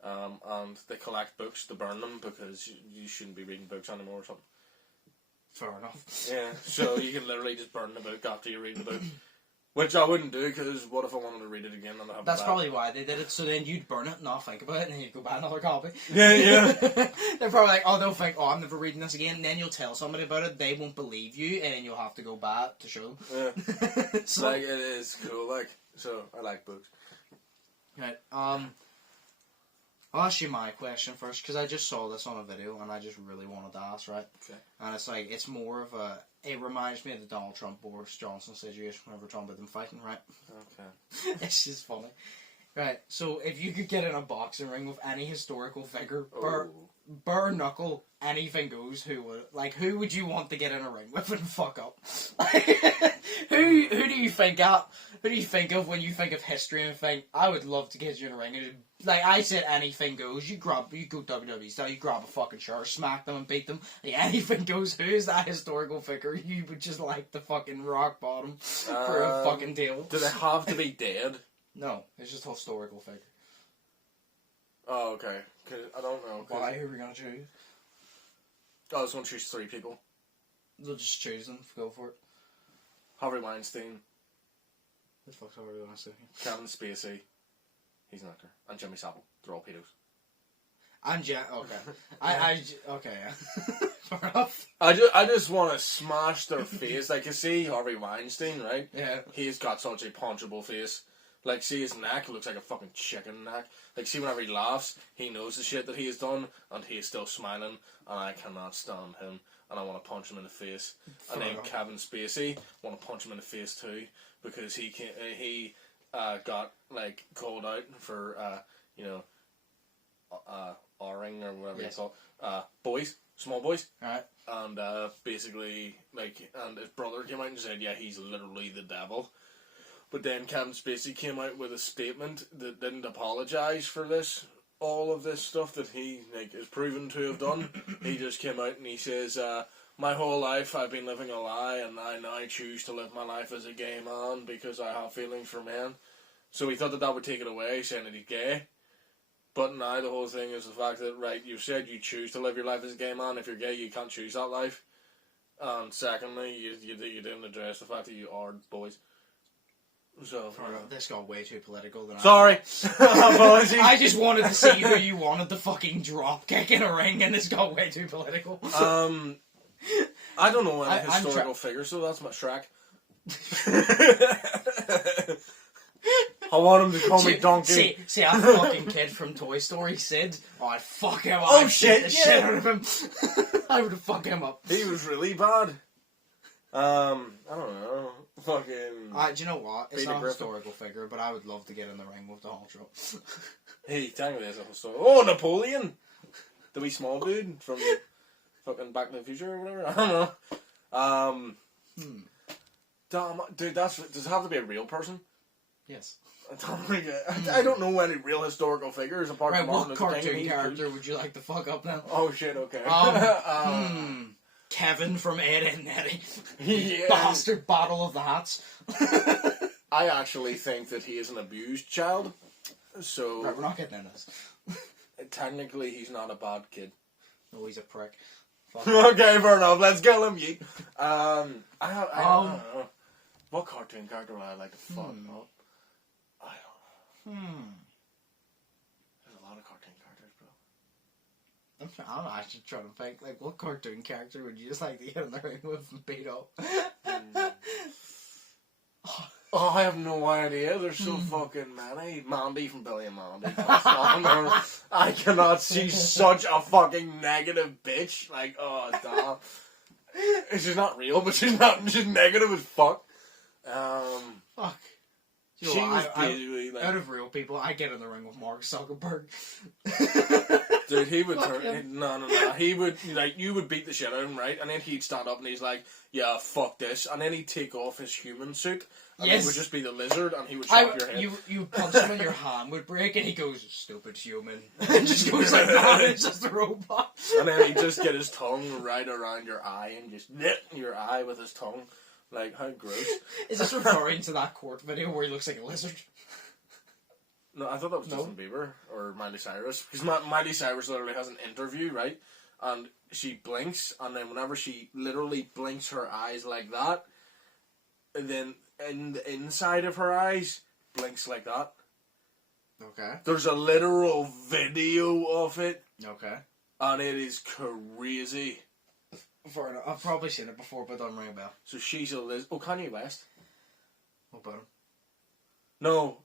and they collect books to burn them because you shouldn't be reading books anymore or something. Fair enough. Yeah. So you can literally just burn the book after you read the book. Which I wouldn't do, because what if I wanted to read it again and I have That's probably why they did it, so then you'd burn it and not think about it, and then you'd go buy another copy. Yeah. They're probably like, oh, they'll think, oh, I'm never reading this again, and then you'll tell somebody about it, they won't believe you, and then you'll have to go buy it to show them. Yeah. So, like, it is cool, like, so, I like books. Right, I'll ask you my question first, because I just saw this on a video, and I just really wanted to ask, right? Okay. And it's like, it's more of a... It reminds me of the Donald Trump Boris Johnson situation whenever we're talking about them fighting, right? Okay. It's just funny. Right, so if you could get in a boxing ring with any historical figure, bare knuckle, anything goes, who would you want to get in a ring with and fuck up? Who do you think of when you think of history and think, I would love to get you in a ring? And like I said, anything goes. You go WWE style, you grab a fucking chair, smack them and beat them. Like, anything goes. Who is that historical figure you would just like the fucking rock bottom for a fucking table? Do they have to be dead? No, it's just a historical figure. Oh, okay. Cause I don't know. Why? Who are we going to choose? I was going to choose 3 people. They'll just choose them. Go for it. Harvey Weinstein. Who the fuck's Harvey Weinstein? Kevin Spacey. He's an actor. And Jimmy Savile. They're all pedos. And okay. Okay, yeah. Fair enough. I just want to smash their face. Like, you see Harvey Weinstein, right? Yeah. He's got such a punchable face. Like, see his neck looks like a fucking chicken neck. Like, see whenever he laughs, he knows the shit that he has done, and he is still smiling, and I cannot stand him, and I want to punch him in the face. And then Kevin Spacey, want to punch him in the face too, because he got, like, called out for, R-ing or whatever you call it. Boys. Small boys. Alright. And, basically, like, and his brother came out and said, yeah, he's literally the devil. But then Kevin Spacey came out with a statement that didn't apologise for all of this stuff that he is proven to have done. He just came out and he says, my whole life I've been living a lie, and I now choose to live my life as a gay man because I have feelings for men. So he thought that would take it away, saying that he's gay. But now the whole thing is the fact that, right, you said you choose to live your life as a gay man. If you're gay, you can't choose that life. And secondly, you didn't address the fact that you are boys. So this got way too political. Sorry. Apologies. I just wanted to see who you wanted to fucking drop kick in a ring, and this got way too political. I don't know any historical figures, so that's my Shrek. I want him to call me Donkey. See, that fucking kid from Toy Story, Sid. Oh, I'd fuck him up. Oh, shit, shit out of him. I would fuck him up. He was really bad. I don't know. Fucking... do you know what? It's not a historical figure, but I would love to get in the ring with the Hulk. Hey, technically it's a historical... Oh, Napoleon! The wee small dude from fucking Back to the Future or whatever. I don't know. Damn, dude, does it have to be a real person? Yes. I don't know any real historical figures apart from what cartoon character would you like to fuck up now? Oh shit, okay. Kevin from Ed, Edd n Eddy. Yeah. Bastard bottle of the hats. I actually think that he is an abused child. So right, we're not getting into this. Technically he's not a bad kid. No, he's a prick. Okay, fair enough. Let's kill him, yeet. I don't know. What cartoon character would I like to fuck up? I don't know. There's a lot of cartoon characters, bro. I'm actually trying to think, like, what cartoon character would you just like to get in the ring with and beat up? Oh, I have no idea. There's so fucking many. Mandy from Billy and Mandy. I cannot see such a fucking negative bitch. Like, oh, damn. She's not real, but she's negative as fuck. Fuck. She was basically like... Out of real people, I get in the ring with Mark Zuckerberg. Dude, he would turn... No. He would... Like, you would beat the shit out of him, right? And then he'd stand up and he's like, yeah, fuck this. And then he'd take off his human suit. And it would just be the lizard and he would chop your head. You punch him and your hand would break and he goes, stupid human. And just goes like that. It's just a robot. And then he'd just get his tongue right around your eye and just nip your eye with his tongue. Like, how gross. Is this referring to that court video where he looks like a lizard? No, I thought that was Justin Bieber or Miley Cyrus. Because Miley Cyrus literally has an interview, right? And she blinks, and then whenever she literally blinks her eyes like that, and then in the inside of her eyes, blinks like that. Okay. There's a literal video of it. Okay. And it is crazy. Fair enough. I've probably seen it before, but don't ring a bell. So she's a Liz. Oh, Kanye West. What about him? No,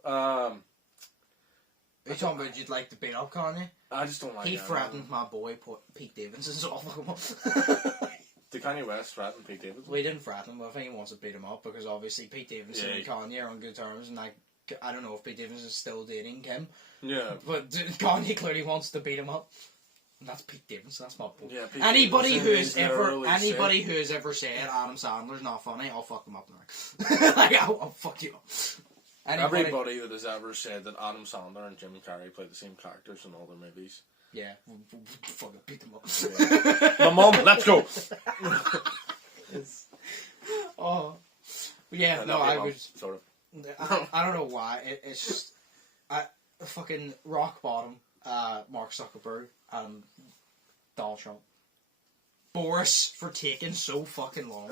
Are you talking about you'd like to beat up Kanye? I just don't like He threatened my boy Pete Davidson's off of him. Did Kanye West threaten Pete Davidson? We didn't threaten him, but I think he wants to beat him up because obviously Pete Davidson and Kanye are on good terms, and like, I don't know if Pete Davidson's still dating Kim. Yeah. But Kanye clearly wants to beat him up. And that's Pete Davidson, that's my boy. Yeah, anybody who has ever said Adam Sandler's not funny, I'll fuck them up in the ring. Like, I'll fuck you up. Everybody that has ever said that Adam Sandler and Jim Carrey play the same characters in all their movies. Yeah, we'll fucking beat them up. Yeah. My mom, let's go! Oh. But yeah, no, I would... Sort of. I don't know why. It's just... fucking rock bottom, Mark Zuckerberg and Donald Trump. Boris for taking so fucking long.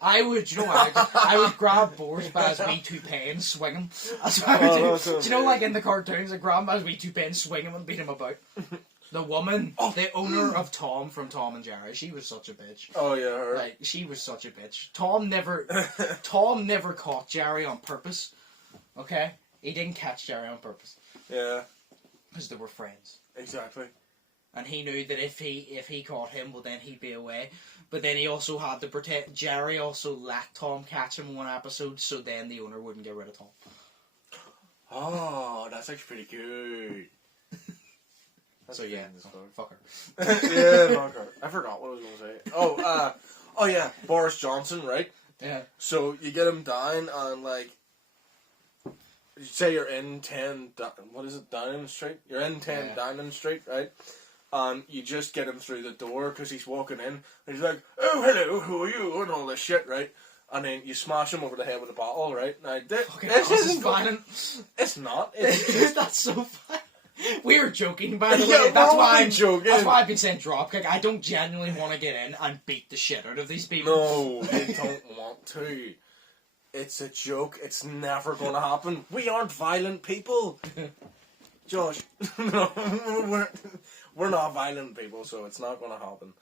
I would, you know what, I would grab Boris by his wee toupee and swing him. That's what I would do. Do you know, like in the cartoons, I grab him by his wee toupee and swing him and beat him about. The woman, the owner of Tom from Tom and Jerry, she was such a bitch. Oh yeah, her. Like, she was such a bitch. Tom never caught Jerry on purpose. Okay? He didn't catch Jerry on purpose. Yeah. Because they were friends. Exactly. And he knew that if he caught him, well then he'd be away. But then he also had to protect... Jerry also let Tom catch him in one episode, so then the owner wouldn't get rid of Tom. Oh, that's actually pretty good. So yeah, fuck her. Yeah, fuck her. I forgot what I was going to say. Oh yeah, Boris Johnson, right? Yeah. So you get him down on, like... You say you're in 10... What is it? Downing Street? You're in 10 Downing Street, right? And you just get him through the door because he's walking in. And he's like, oh, hello, who are you? And all this shit, right? and then you smash him over the head with a bottle, right? Now, this isn't violent. It's not. That's so funny. We were joking, by the way. That's why I've been saying dropkick. I don't genuinely want to get in and beat the shit out of these people. No, you don't want to. It's a joke. It's never going to happen. We aren't violent people. Josh, no, we're not violent people, so it's not going to happen.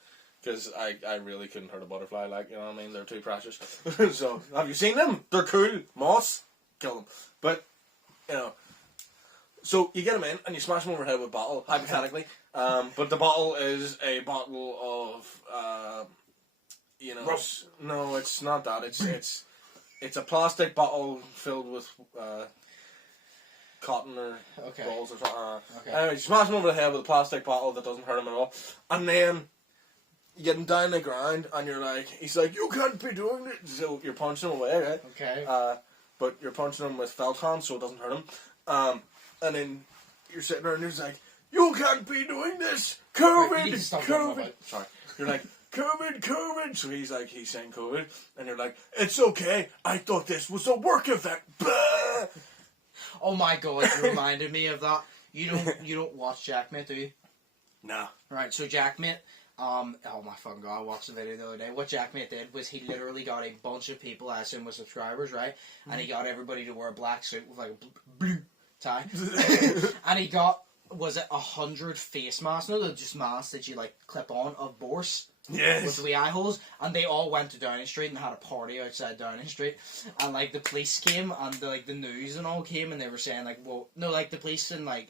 Because I really couldn't hurt a butterfly, like, you know what I mean? They're too precious. So, have you seen them? They're cool. Moths, kill them. But, you know, so you get them in and you smash them over the head with a bottle, hypothetically. But the bottle is a bottle of, you know, no, it's not that. It's a plastic bottle filled with cotton or balls or something. Anyway, you smash him over the head with a plastic bottle that doesn't hurt him at all. And then you get him down the ground and you're like, he's like, you can't be doing it. So you're punching him away, right? Okay. But you're punching him with felt hands so it doesn't hurt him. And then you're sitting there and he's like, you can't be doing this! COVID! COVID! Sorry. You're like, COVID, COVID! So he's saying COVID. And you're like, it's okay. I thought this was a work event. Blah! Oh my god, you reminded me of that. You don't watch Jackmate, do you? Nah. Right, so Jackmate, oh my fucking god, I watched the video the other day. What Jackmate did was he literally got a bunch of people, I assume with subscribers, right? And he got everybody to wear a black suit with like a blue tie. And he got, was it 100 face masks? No, they're just masks that you like clip on of boars. Yes. With the wee eye holes, and they all went to Downing Street and had a party outside Downing Street, and like the police came and the news and all came, and they were saying like, well, no, like the police and like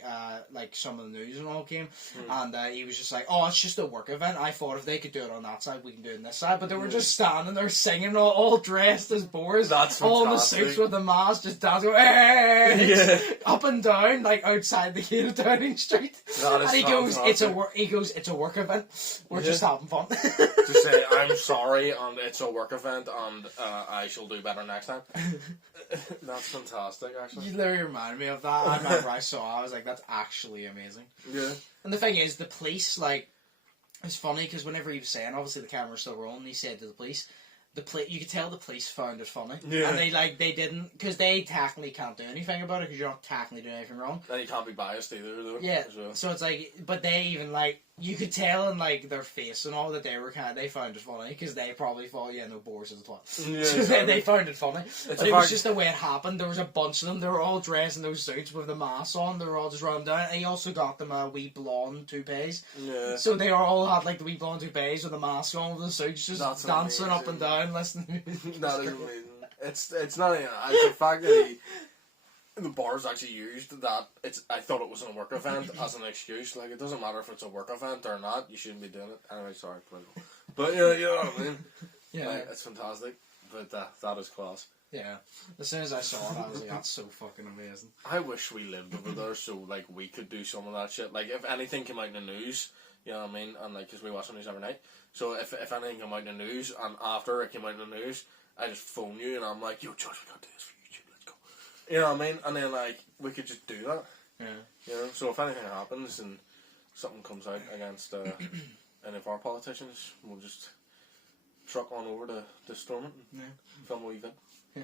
some of the news and all came, and he was just like, oh, it's just a work event. I thought if they could do it on that side, we can do it on this side, but they were just standing there singing, all dressed as boars. That's all in the suits with the mask, just dancing, hey! Up and down like outside the gate of Downing Street. And he goes, it's a work event. We're just having fun. To say, I'm sorry, and it's a work event, and I shall do better next time. That's fantastic, actually. You literally reminded me of that. I remember I saw it, I was like, that's actually amazing. Yeah. And the thing is, the police, like, it's funny, because whenever he was saying, obviously the camera's still rolling, he said to the police, you could tell the police found it funny. Yeah. And they didn't, because they technically can't do anything about it, because you're not technically doing anything wrong. And you can't be biased either, though. Yeah. So it's like, but they even, like, you could tell in, like, their face and all that they found it funny, because they probably thought, yeah, no, boars is a twat. Yeah, so they found it funny. But it was just the way it happened. There was a bunch of them, they were all dressed in those suits with the masks on, they were all just running down, and he also got them wee blonde toupees. Yeah. So they all had, like, the wee blonde toupees with the mask on, with the suits, just dancing up and down, listening. That is amazing. It's not even, it's the fact that the bars actually used that. I thought it was a work event as an excuse. Like, it doesn't matter if it's a work event or not. You shouldn't be doing it. Anyway, sorry, but you know what I mean. Yeah, like, it's fantastic. But that is class. Yeah. As soon as I saw it, I was like, that's so fucking amazing. I wish we lived over there so like we could do some of that shit. Like, if anything came out in the news, you know what I mean, and like, because we watch the news every night. So if anything came out in the news and after it came out in the news, I just phone you and I'm like, yo, Josh, we got to do this for YouTube. Let's go. You know what I mean? And then like we could just do that. Yeah. You know. So if anything happens and something comes out against any of our politicians, we'll just truck on over to Stormont and film what you got. Yeah.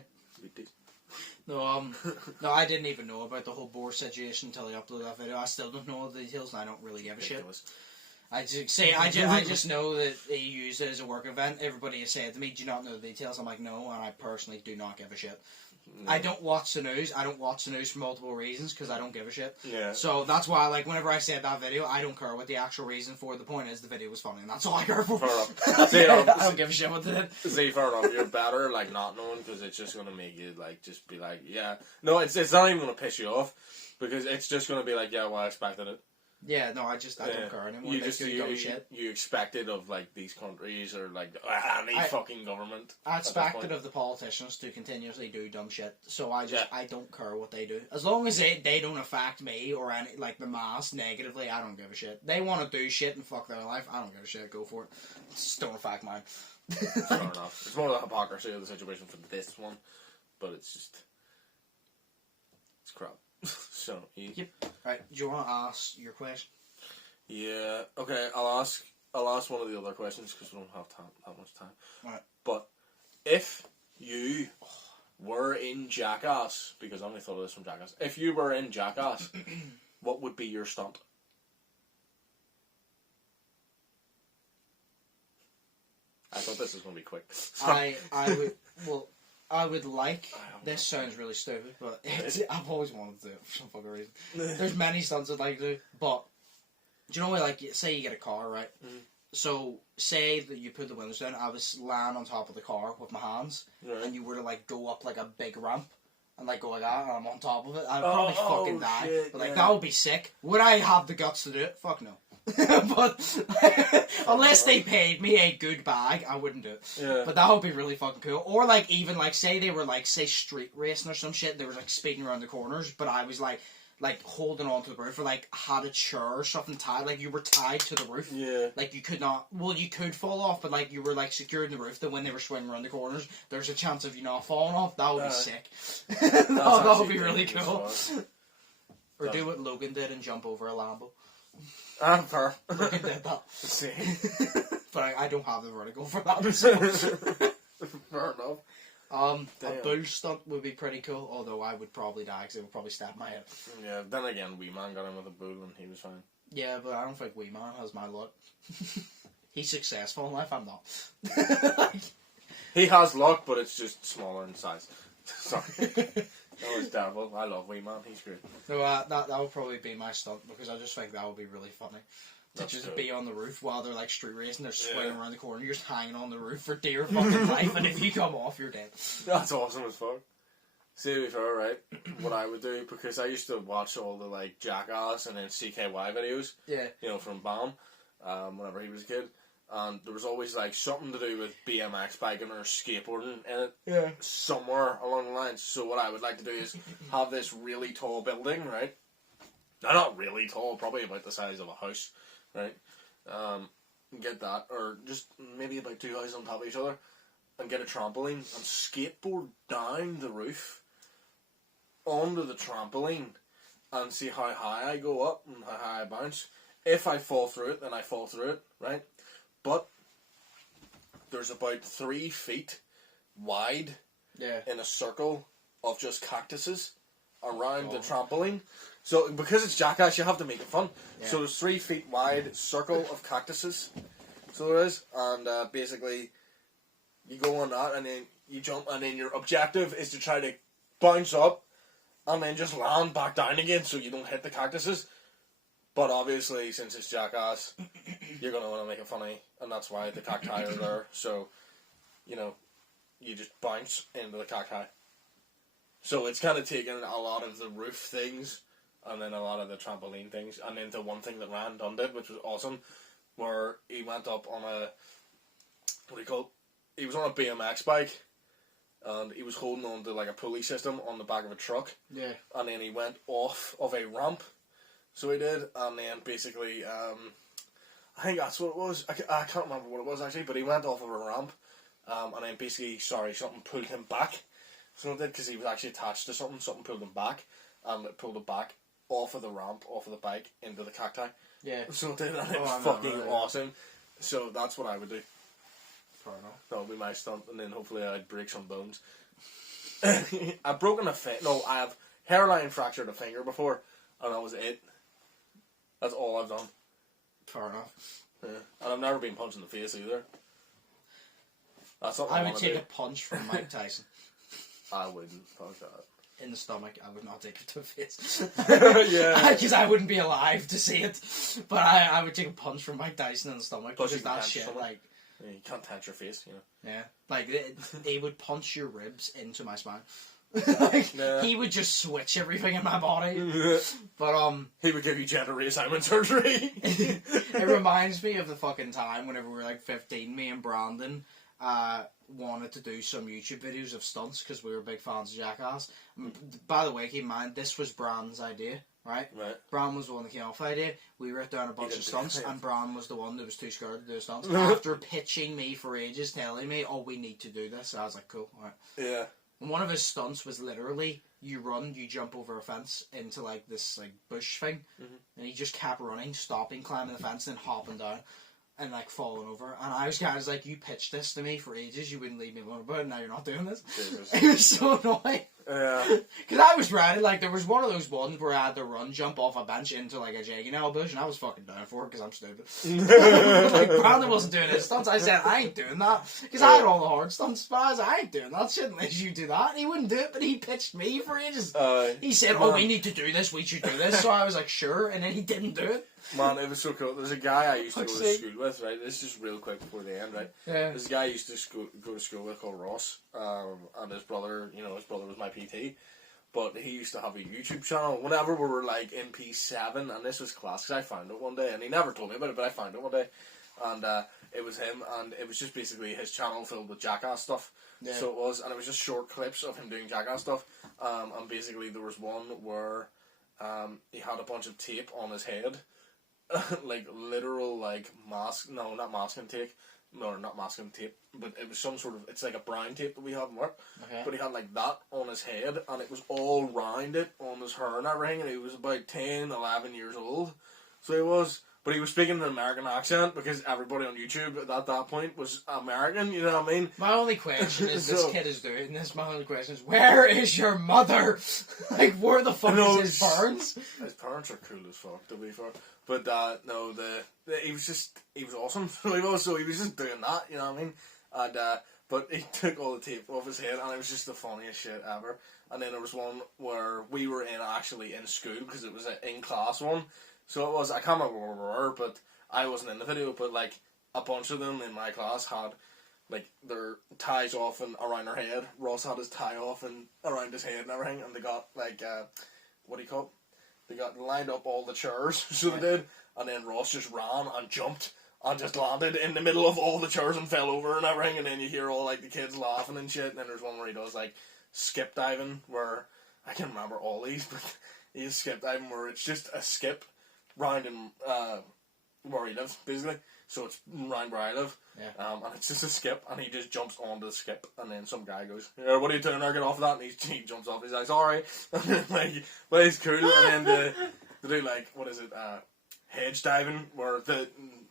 No, I didn't even know about the whole boar situation until I uploaded that video. I still don't know all the details, and I don't really give a shit. I just know that they used it as a work event. Everybody has said to me, "Do you not know the details?" I'm like, "No," and I personally do not give a shit. No. I don't watch the news. I don't watch the news for multiple reasons because I don't give a shit. Yeah. So that's why, like, whenever I said that video, I don't care what the actual reason for. The point is, the video was funny, and that's all I care for. Fair enough. See, I don't give a shit what they did. See, fair enough. You're better, like, not knowing because it's just gonna make you like just be like, yeah. No, it's not even gonna piss you off because it's just gonna be like, yeah, well, I expected it. Yeah, no, I don't care anymore. You expected of like these countries or like any fucking government. I expected of the politicians to continuously do dumb shit. So I don't care what they do. As long as they don't affect me or any like the mass negatively, I don't give a shit. They want to do shit and fuck their life. I don't give a shit. Go for it. Just don't affect mine. Fair enough. It's more the hypocrisy of the situation for this one, but it's crap. So, yep. Right. Do you want to ask your question? Yeah. Okay. I'll ask one of the other questions because we don't have that much time. Right. But if you were in Jackass, because I only thought of this from Jackass. If you were in Jackass, what would be your stunt? I thought this was going to be quick. I would like, this sounds really stupid, but I've always wanted to do it for some fucking reason. There's many stunts I'd like to do, but do you know what, like, say you get a car, right? Mm. So, say that you put the windows down, I was lying on top of the car with my hands, and you were to, like, go up, like, a big ramp, and, like, go like that, and I'm on top of it, I'd probably fucking die. Shit, but, like, that would be sick. Would I have the guts to do it? Fuck no. But unless they paid me a good bag, I wouldn't do it. Yeah. But that would be really fucking cool. Or like even like say they were like say street racing or some shit. They were like speeding around the corners, but I was like holding on to the roof or like had a chair or something tied. Like you were tied to the roof. Yeah. Like you could not. Well, you could fall off, but like you were like secured in the roof. That when they were swinging around the corners, there's a chance of you not falling off. That would be sick. That would be really cool. Or do what Logan did and jump over a Lambo. Fair. Logan did that. But I don't have the vertigo for that. So. Fair enough. A bull stunt would be pretty cool, although I would probably die because it would probably stab my head. Yeah, then again, Wee Man got him with a bull and he was fine. Yeah, but I don't think Wee Man has my luck. He's successful in life, I'm not. He has luck, but it's just smaller in size. Sorry. That was terrible. I love Wee Man. He's great. No, that would probably be my stunt because I just think that would be really funny. To just be on the roof while they're like street racing, they're swinging around the corner, you're just hanging on the roof for dear fucking life, and if you come off, you're dead. That's awesome as fuck. See, to be fair, right, what I would do, because I used to watch all the like Jackass and then CKY videos, you know, from Bam, whenever he was a kid. And there was always like something to do with BMX biking or skateboarding in it, somewhere along the lines. So what I would like to do is have this really tall building, right? Now, not really tall, probably about the size of a house, right? Get that, or just maybe about 2 houses on top of each other, and get a trampoline and skateboard down the roof onto the trampoline and see how high I go up and how high I bounce. If I fall through it, then I fall through it, right? But there's about 3 feet wide in a circle of just cactuses around the trampoline. So because it's Jackass, you have to make it fun. Yeah. So there's 3 feet wide circle of cactuses. So there is, and basically you go on that, and then you jump, and then your objective is to try to bounce up, and then just land back down again, so you don't hit the cactuses. But obviously, since it's Jackass, you're going to want to make it funny, and that's why the cacti are there. So, you know, you just bounce into the cacti. So it's kind of taken a lot of the roof things, and then a lot of the trampoline things, and into one thing that Randon did, which was awesome, where he went up on a, what do you call it? He was on a BMX bike, and he was holding on to like a pulley system on the back of a truck. Yeah. And then he went off of a ramp. So he did, and then basically, I think that's what it was. I can't remember what it was actually, but he went off of a ramp, and then basically, something pulled him back. So it did, because he was actually attached to something. Something pulled him back, and it pulled him back off of the ramp, off of the bike, into the cacti. Yeah. So it did, and it was fucking awesome. So that's what I would do. Fair enough. That would be my stunt, and then hopefully I'd break some bones. I've broken a finger. No, I have hairline fractured a finger before, and that was it. That's all I've done. Fair enough. Yeah. And I've never been punched in the face either. That's something I would take a punch from Mike Tyson. I wouldn't. Fuck that. In the stomach, I would not take it to the face. Yeah. Because I wouldn't be alive to see it. But I would take a punch from Mike Tyson in the stomach. Plus because that shit, like... Yeah, you can't touch your face, you know. Yeah. Like, they would punch your ribs into my spine. Like, he would just switch everything in my body. But he would give you gender reassignment surgery. It reminds me of the fucking time whenever we were like 15, me and Brandon wanted to do some YouTube videos of stunts because we were big fans of Jackass. By the way, keep in mind, this was Brandon's idea, right? Brandon was the one that came off the idea. We wrote down a bunch of stunts, and Brandon was the one that was too scared to do stunts. After pitching me for ages, telling me, oh, we need to do this, I was like, cool, alright. Yeah. And one of his stunts was literally, you jump over a fence into like this like bush thing, and he just kept running, stopping, climbing the fence, and hopping down. and like falling over, and I was kind of like, you pitched this to me for ages, you wouldn't leave me alone about it, now you're not doing this. It was so annoying. Yeah. Because I was ready, like, there was one of those ones where I had to jump off a bench into, like, a jagging bush, and I was fucking down for it, because I'm stupid. Like, Brandon wasn't doing his stunts, I said, I ain't doing that, because I had all the hard stunts, but I was like, I ain't doing that, shouldn't let you do that, and he wouldn't do it, but he pitched me for ages. He said, we need to do this, we should do this, so I was like, sure, and then he didn't do it. Man, it was so cool. There's a guy I used to go to school with, right? This is just real quick before the end, right? Yeah. There's a guy I used to go to school with called Ross, and his brother, his brother was my PT. But he used to have a YouTube channel. Whenever we were like in P7, and this was class, because I found it one day, and he never told me about it, but I found it one day. And it was him, and it was just basically his channel filled with Jackass stuff. Yeah. So it was, and it was just short clips of him doing Jackass stuff. And basically there was one where he had a bunch of tape on his head. Like literal not masking tape, but it was some sort of, it's like a brown tape that we have in work, but he had like that on his head, and it was all rounded on his hair and everything, and he was about 10, 11 years old, so he was, but he was speaking an American accent, because everybody on YouTube at that point was American, you know what I mean? My only question is, this kid is doing this, my only question is, where is your mother? Like, where the fuck is his parents? His parents are cool as fuck, to be fair. But he was awesome. So he was just doing that, you know what I mean? And but he took all the tape off his head, and it was just the funniest shit ever. And then there was one where we were in school, because it was an in-class one. So it was, I can't remember where we were, but I wasn't in the video, but like a bunch of them in my class had like their ties off and around their head. Ross had his tie off and around his head and everything, and they got like what do you call it? They got lined up all the chairs, so they did, and then Ross just ran and jumped and just landed in the middle of all the chairs and fell over and everything, and then you hear all like the kids laughing and shit, and then there's one where he does like skip diving, where I can't remember all these, but he's skip diving where it's just a skip round in where he lives, basically. So it's round where I live, and it's just a skip, and he just jumps onto the skip, and then some guy goes, "Yeah, what are you doing there? Get off of that!" And he jumps off. He's like, "Sorry," and then, like, but it's cool. And then they do like, what is it? Hedge diving,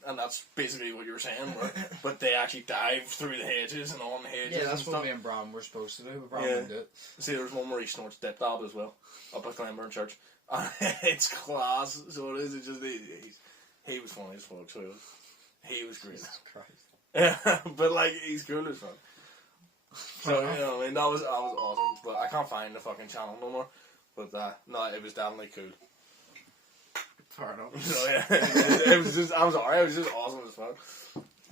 and that's basically what you were saying, but they actually dive through the hedges and on the hedges. Yeah, that's what me and Bram were supposed to do, but Bram didn't do it. See, there's one where he snorts dip dab as well, up at Glenburn Church. It's class, so it is. It's just he was funny as fuck, so he was great. Jesus Christ. Yeah, but like he's cool as fuck. So you know, I mean, that was awesome. But I can't find the fucking channel no more. But no, it was definitely cool. Fair enough. So yeah, it was just, I'm sorry, it was just awesome as fuck.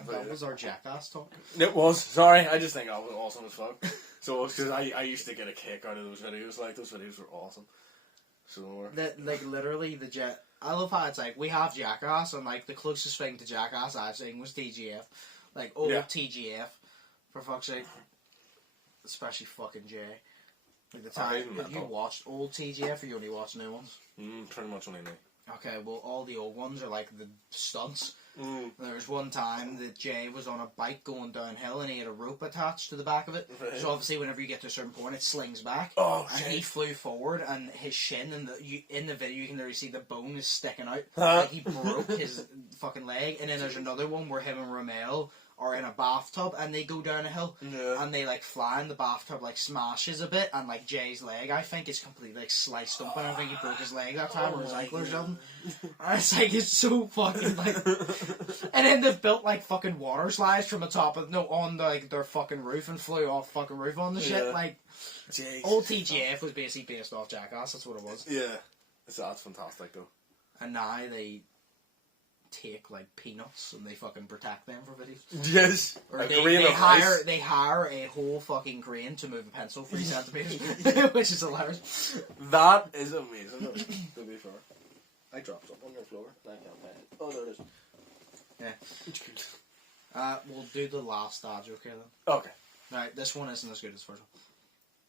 That was our Jackass talk. It was. Sorry, I just think that was awesome as fuck. So because I used to get a kick out of those videos. Like those videos were awesome. So like literally I love how it's like we have Jackass, and like the closest thing to Jackass I've seen was TGF, like old TGF, for fuck's sake. Especially fucking Jay. Like the time you watched old TGF, or you only watched new ones? Pretty much only new. Okay, well, all the old ones are like the stunts. There was one time that Jay was on a bike going downhill, and he had a rope attached to the back of it. Right. So obviously, whenever you get to a certain point, it slings back. Oh, and he flew forward, and his shin, and in the video, you can literally see the bone is sticking out. Like he broke his fucking leg. And then there's another one where him and Romel are in a bathtub, and they go down a hill, and they like fly, and the bathtub like smashes a bit, and like Jay's leg, I think, is completely like sliced open. I think he broke his leg that time, or his ankle or something. And it's like, it's so fucking like, and then they've built like fucking water slides from the top of on like their fucking roof, and flew off fucking roof on the shit. Like, Jesus. Old TGF was basically based off Jackass. That's what it was. Yeah, that's fantastic though. And now they take like peanuts and they fucking protect them for videos. Yes. Or they hire a whole fucking crane to move a pencil 3 centimeters, which is hilarious. That is amazing. To be fair, I dropped something on your floor. I can't find it. Oh, there it is. Yeah. It's good. We'll do the last dad joke here then. Okay. Right, this one isn't as good as the first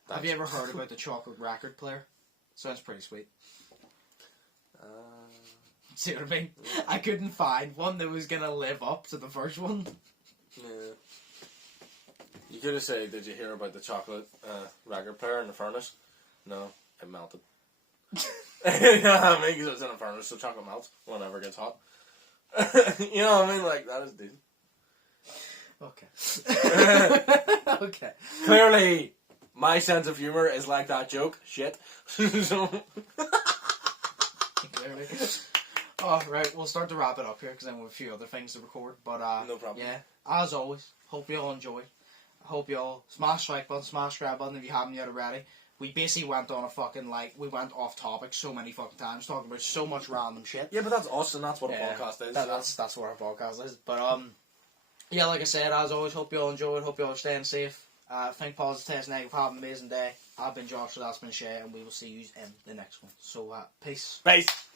one. Have you ever heard about the chocolate record player? Sounds pretty sweet. See what I mean? I couldn't find one that was going to live up to the first one. Yeah. You could have said, did you hear about the chocolate record player in the furnace? No, it melted. Yeah, I mean, because it's in a furnace, so chocolate melts whenever it gets hot. You know what I mean? Like, that is decent. Okay. Okay. Clearly, my sense of humour is like that joke. Shit. So... Clearly. Oh, right, we'll start to wrap it up here because then we have a few other things to record. But, no problem. Yeah, as always, hope you all enjoyed. I hope you all smash the like button, smash the grab button if you haven't yet already. We basically went on a fucking, we went off topic so many fucking times, talking about so much random shit. Yeah, but that's us, and that's what a podcast is. That's what our podcast is. But, yeah, like I said, as always, hope you all enjoyed, hope you all are staying safe. Think positive, test negative, have an amazing day. I've been Josh, that's been Shay, and we will see you in the next one. So, peace. Peace.